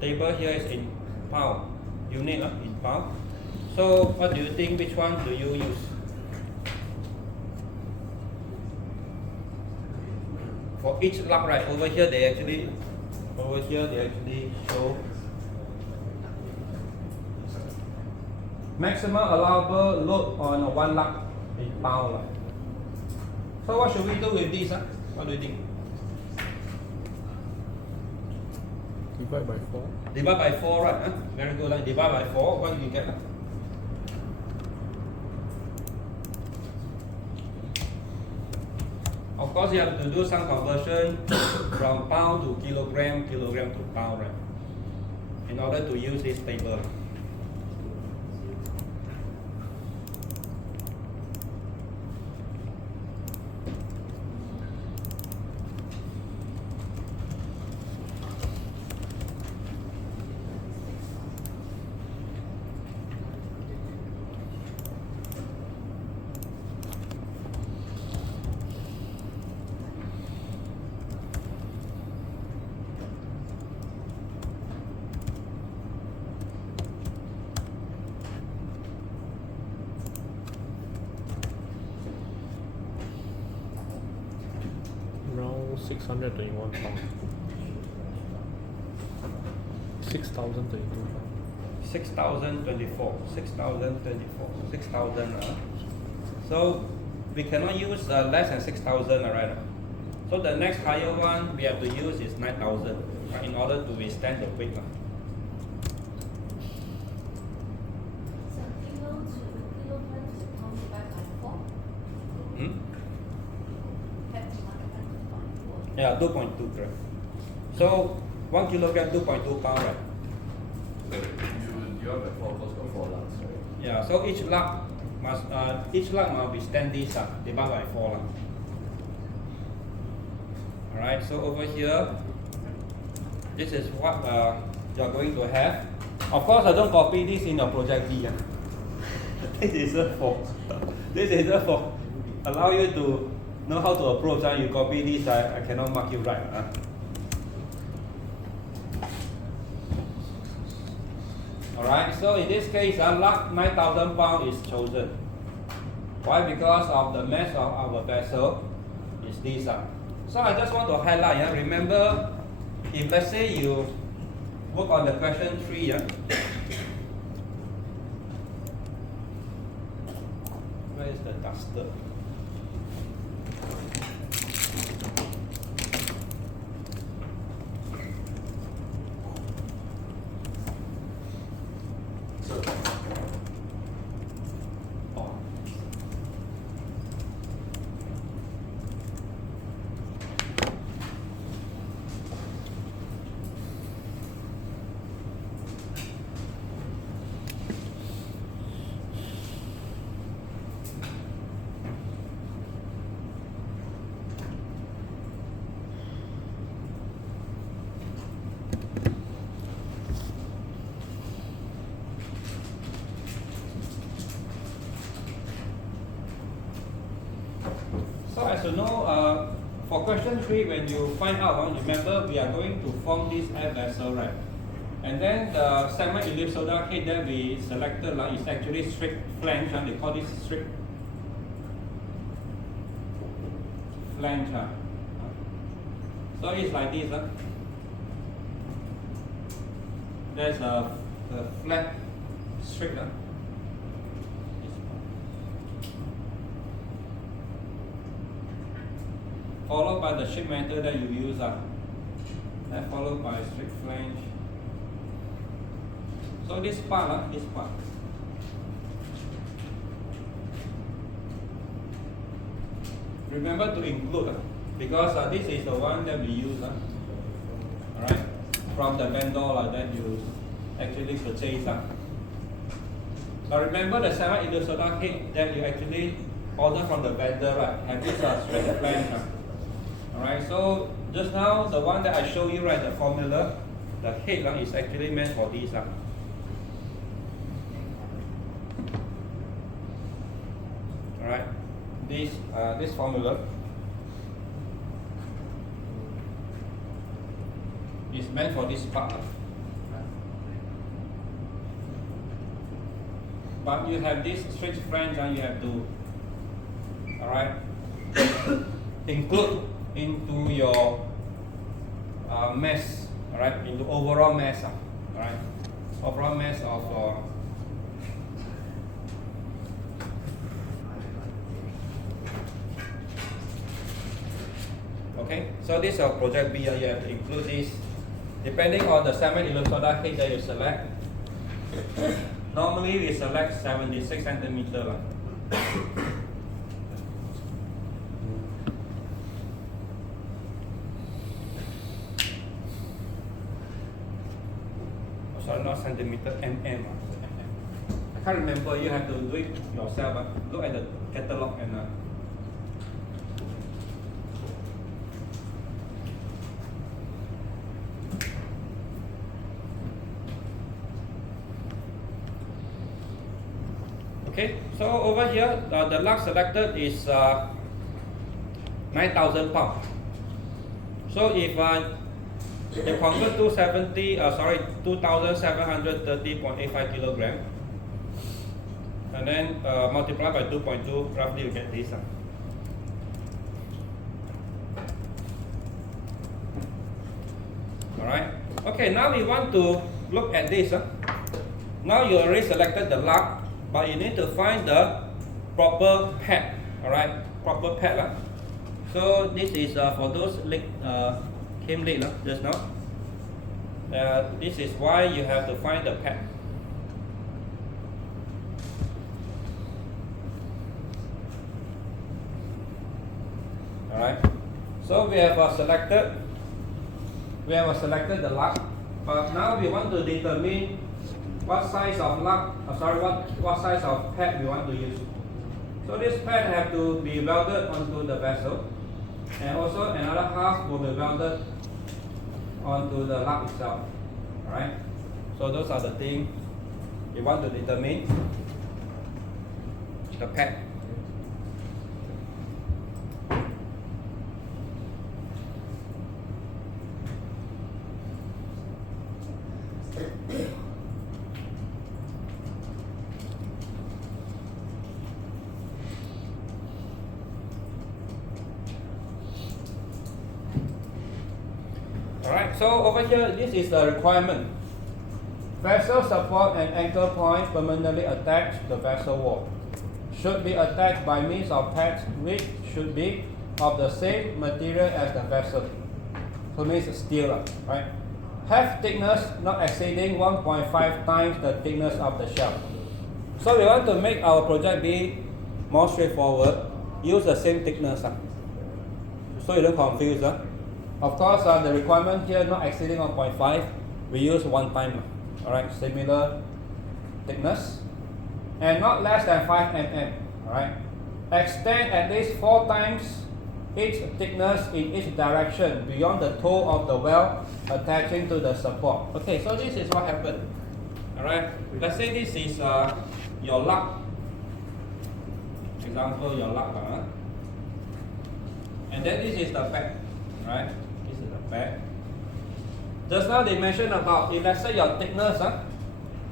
table here is in pound, unit in pound. So what do you think? Which one do you use? For each lug, right, over here they actually show maximum allowable load on one lug in pound. Right? So what should we do with this? What do you think? Divide by 4. Divide by 4, right? Very good. Divide by 4, what do you get? Of course, you have to do some conversion from pound to kilogram, kilogram to pound, right? In order to use this table. 621 pounds. 6,022 pounds. 6,024. 6,000. So we cannot use less than 6,000, right? So the next higher one we have to use is 9,000, right, in order to withstand the weight. So kilo to kilogram to pound divided by 4? Hmm? Have to multiply by 4. Yeah, 2.2 grams. So 1 kilogram, 2.2 pound, right? So you divide by 4, because got 4 lugs, right? Yeah. So each lug must withstand this divided by 4 lah. Alright. So over here, this is what you are going to have. Of course, I don't copy this in your project B. This is just for allow you to know how to approach. You copy this, I cannot mark you right. Alright, so in this case, lug 9,000 pounds is chosen. Why? Because of the mass of our vessel is this. So I just want to highlight, remember, if let's say you work on the question 3, where is the duster? Oh. So as you know, for question 3, when you find out, remember we are going to form this air vessel, right? And then the semi-ellipsoidal head that we selected is actually straight flange, they call this straight flange. So it's like this. There's a flat straight. Followed by the shape method that you use, then followed by straight flange. So this part, remember to include, because this is the one that we use, alright, from the vendor that you actually purchase. But remember the semi-ellipsoidal head that you actually order from the vendor, right, have this straight flange. Alright, so just now the one that I show you, right, the formula, the head is actually meant for this. Alright, this formula is meant for this part. But you have this straight flange and you have to, alright, include into your mass, alright, into overall mass, alright, overall mass of okay. So this is your project B. You have to include this, depending on the semi-ellipsoidal head that you select. Normally we select 76 centimeter. Sorry, not centimeter, mm. I can't remember. You have to do it yourself. Look at the catalog and. Okay, so over here, the lug selected is 9,000 pounds. So if you convert 2,730.85 kilogram, and then multiply by 2.2, roughly you get this. Alright. Okay, now we want to look at this. Now you already selected the lug, but you need to find the proper pad. Alright, proper pad. So this is for those leg came late just now. This is why you have to find the pad. Alright. So we have selected the lug, but now we want to determine what size of lug, what size of pad we want to use. So this pad have to be welded onto the vessel, and also another half will be welded onto the lug itself. Alright. So those are the things you want to determine the pad. Alright, so over here, this is the requirement. Vessel support and anchor points permanently attached to the vessel wall. Should be attached by means of pads which should be of the same material as the vessel. So means steel, right? Have thickness not exceeding 1.5 times the thickness of the shell. So we want to make our project be more straightforward. Use the same thickness. So you don't confuse. Of course, the requirement here not exceeding 1.5, we use 1 time. Alright, similar thickness. And not less than 5 mm. Alright. Extend at least 4 times each thickness in each direction beyond the toe of the well attaching to the support. Okay, so this is what happened. Alright, let's say this is your lug. Example, your lug. And then this is the pad. Right? This is the pad. Just now they mentioned about, if let's say your thickness,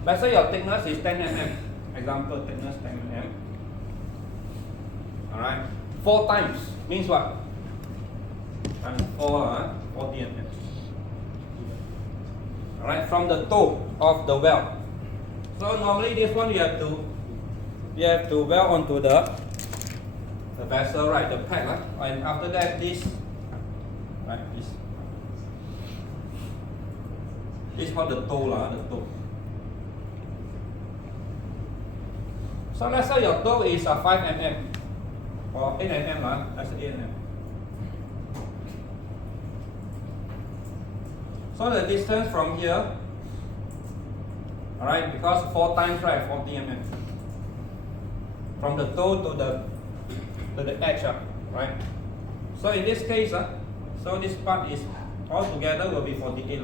let's say your thickness is 10 mm. Example, thickness 10 mm. Alright. 4 times means what? Times 4, 40 mm. Alright, from the toe of the well. So normally this one you have to weld onto the vessel, right? The pad, and after that this, right? This is called the toe, the toe. So let's say your toe is 5 mm or 8 mm, that's 8 mm. So the distance from here, alright, because 4 times, right, 40 mm. From the toe to the edge, right? So in this case, so this part is all together will be 48.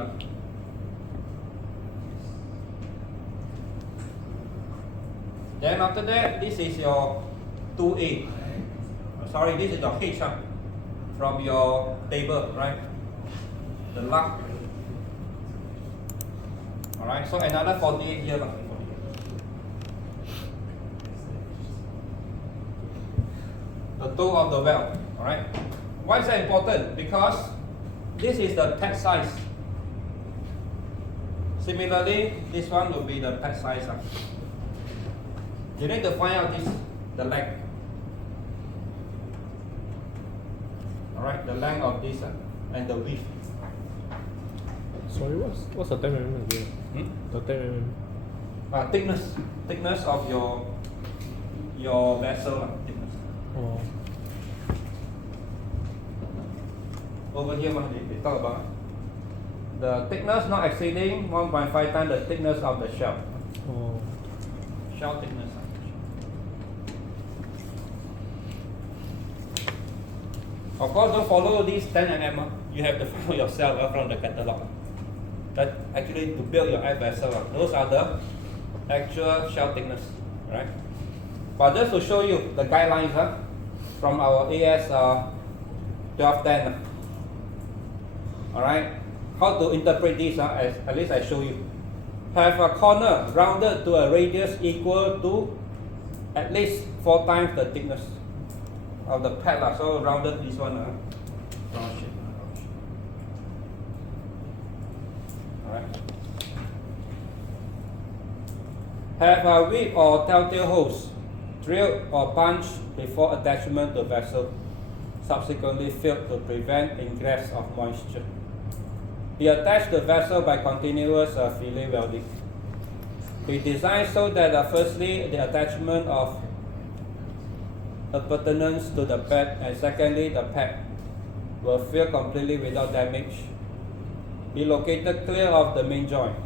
Then after that, this is your 2A. Sorry, this is your H from your table, right? The lug. Alright, so another 48 here. The toe of the well. Alright. Why is that important? Because this is the pad size. Similarly, this one will be the pad size. You need to find out the length. Alright, the length of this and the width. Sorry, what's the 10 mm again? The 10 mm. Thickness of your vessel. Thickness. Oh. Over here, we talk about the thickness not exceeding 1.5 times the thickness of the shell. Oh. Shell thickness. Of course, don't follow these 10 mm. You have to follow yourself from the catalog. That actually to build your air vessel, those are the actual shell thickness, right? But just to show you the guidelines from our AS 1210. Alright, how to interpret this as at least I show you. Have a corner rounded to a radius equal to at least 4 times the thickness of the pad. So rounded this one. Round shape. Alright. Have a whip or telltale hose drilled or punched before attachment to vessel, subsequently filled to prevent ingress of moisture. Be attached to the vessel by continuous fillet welding. Be designed so that firstly the attachment of appurtenance to the pad, and secondly the pad will fill completely without damage. Be located clear of the main joint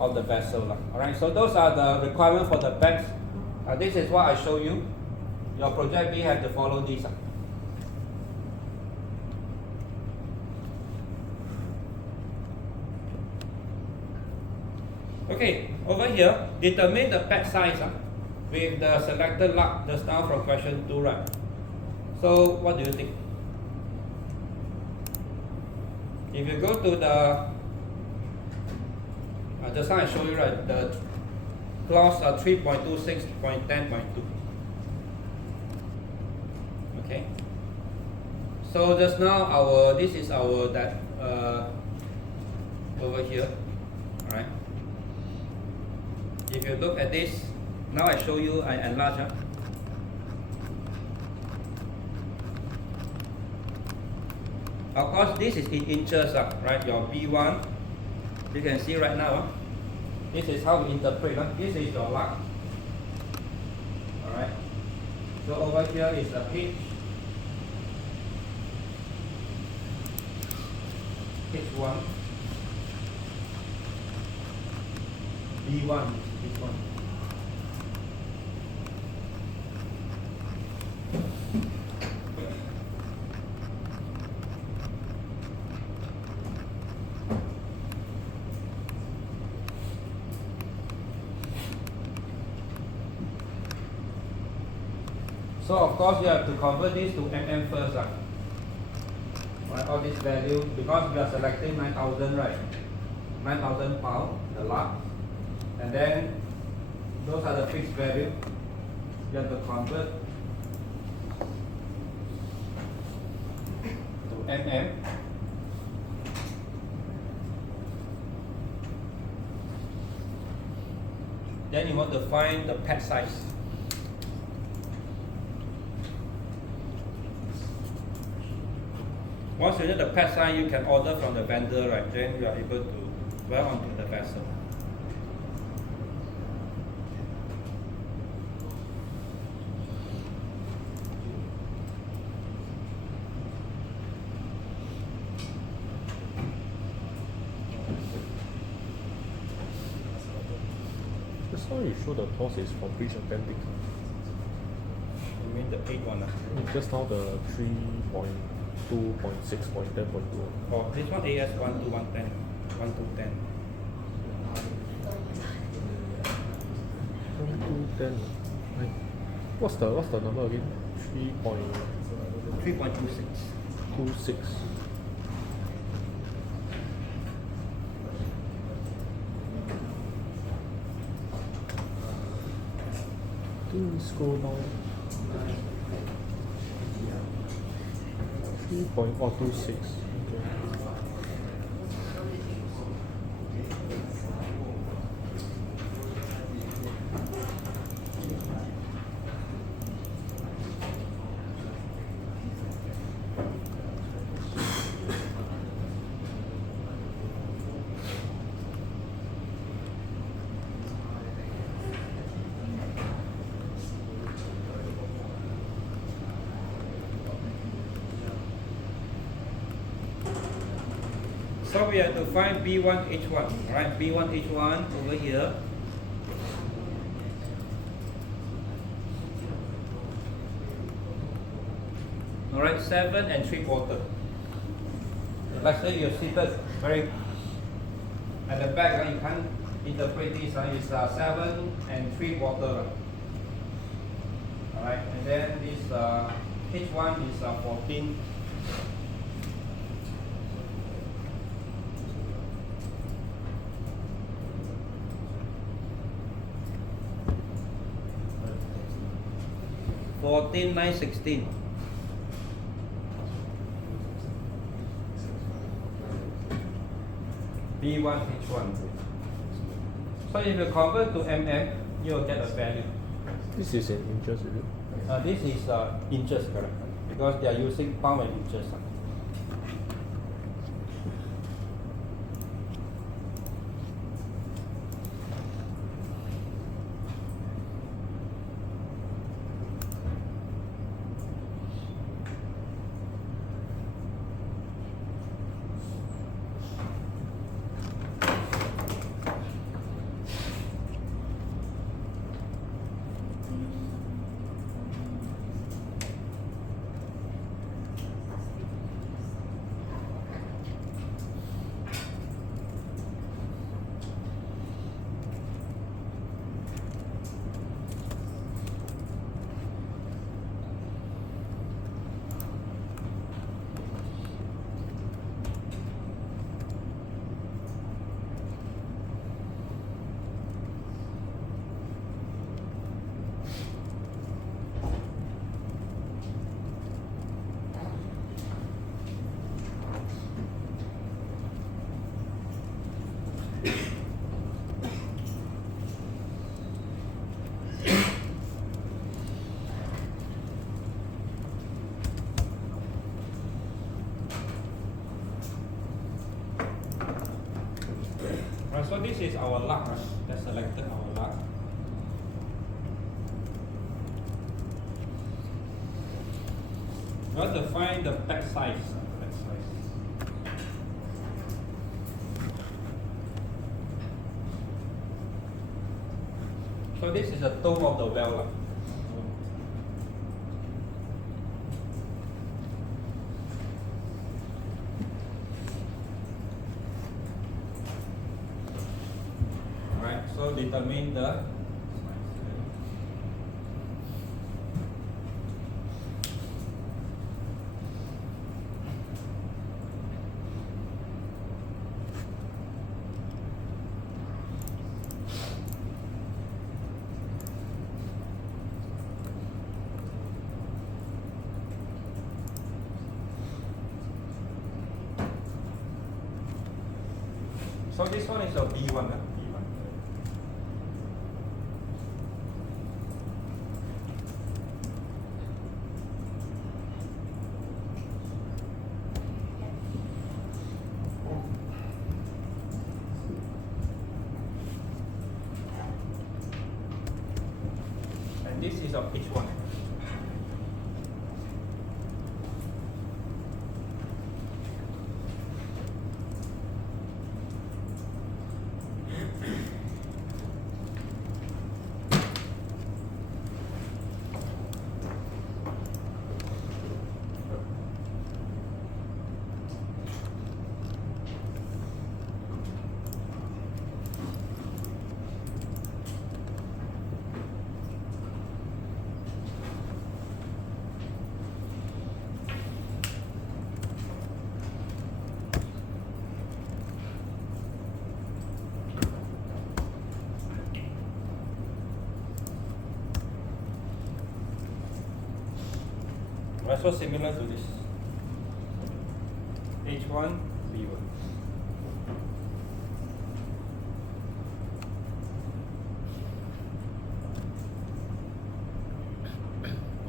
of the vessel. Alright, so those are the requirements for the pads. This is what I show you. Your project B have to follow these. Okay, over here, determine the pad size with the selected lug just now from question 2, right? So, what do you think? If you go to the, just now I show you, right, the clause 3.26.10.2. Okay. So just now this is our that over here, alright. If you look at this, now I show you, I enlarge. Of course, this is in inches, right? Your B1, you can see right now. This is how we interpret. This is your lug. Alright. So over here is a pitch. H1. B1 is this one. So of course you have to convert this to mm first. Right, all this value, because we are selecting 9,000, right? 9,000 pounds, the lug. And then those are the fixed value. You have to convert to mm. Then you want to find the pad size. Once you know the pad size, you can order from the vendor, right? Then you are able to weld onto the vessel. Just now you show the course is for breach appendix. You mean the 8 one? Just now the 3.2.6.10.2. Oh, this one AS 1 to 110. 1 to 10. 1 to 10. What's the number again? 3.26. 3.26. Scroll down. 3.426. So we have to find B1H1, right? B1H1 over here. Alright, 7 3/4. Let's say you're seated very at the back, you can't interpret this, it's 7 3/4. Alright, and then this H1 is 14. $14,916. B1, H1. So if you convert to mm, you'll get a value. This is in inches, is it? This is inches, correct? Because they are using pound and inches. Right, so this is our lug. Let's select our lug. We want to find the back size. So this is the toe of the well. Right, so determine the so this one is a B1. B1. And this is a H1. So similar to this H1, B1.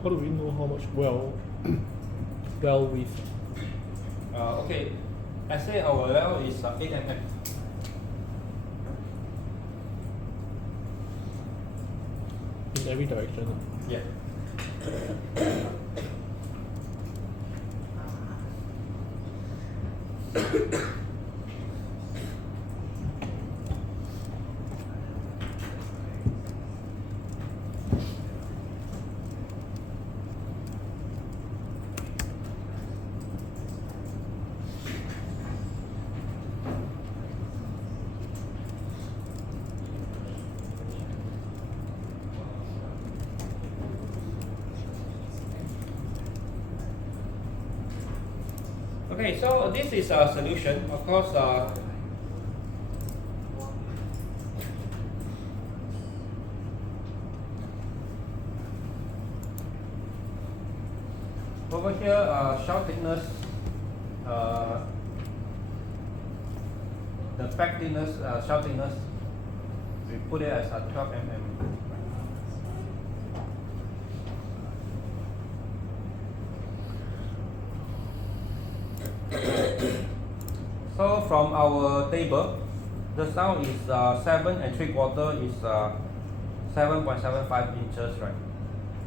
How do we know how much well width? Okay, I say our well is 8 mm. In every direction? Yeah. Okay, so this is a solution. Of course, over here, shell thickness the back thickness, shaft thickness, we put it as 12 mm. So from our table, the sound is 7 3/4 is 7.75 inches, right?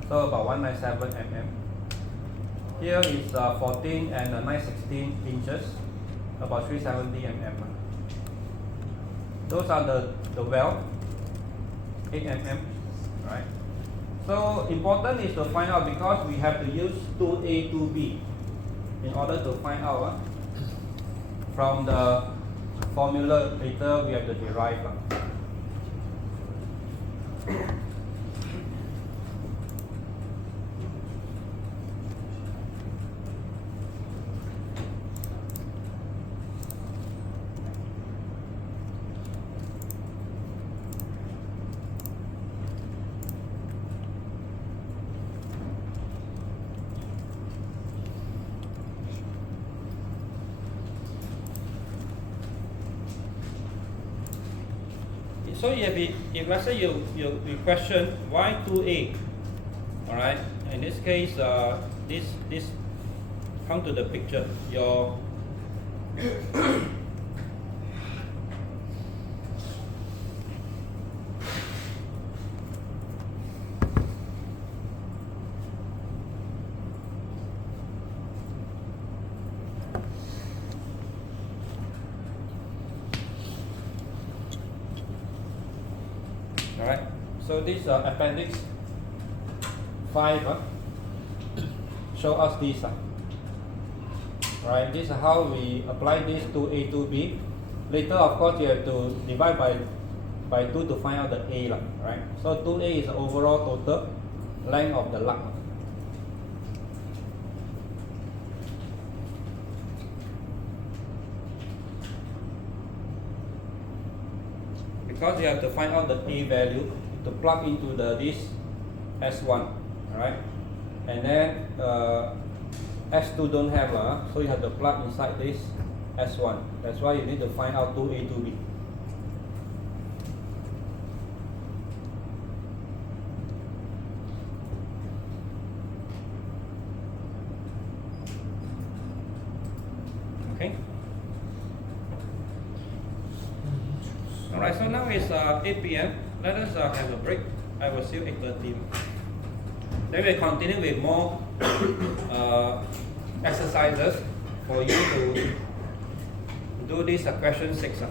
So about 197 mm. Here is 14 and 9/16 inches, about 370 mm. Those are the well, 8 mm, right? So important is to find out, because we have to use 2A, 2B in order to find out from the formula later we have to derive. So if let's say you question why 2A, all right. In this case, this come to the picture. Your Alright, so this appendix 5 show us this. Right, this is how we apply this to A to B. Later, of course, you have to divide by 2 to find out the A, right? So 2A is the overall total length of the lug. Because you have to find out the A value to plug into this S1, alright? And then S2 don't have, so you have to plug inside this S1. That's why you need to find out 2A, 2B. Okay? Alright, so now it's 8 p.m. Let us have a break. I will see you 8:30. Then we'll continue with more exercises for you to do this question 6.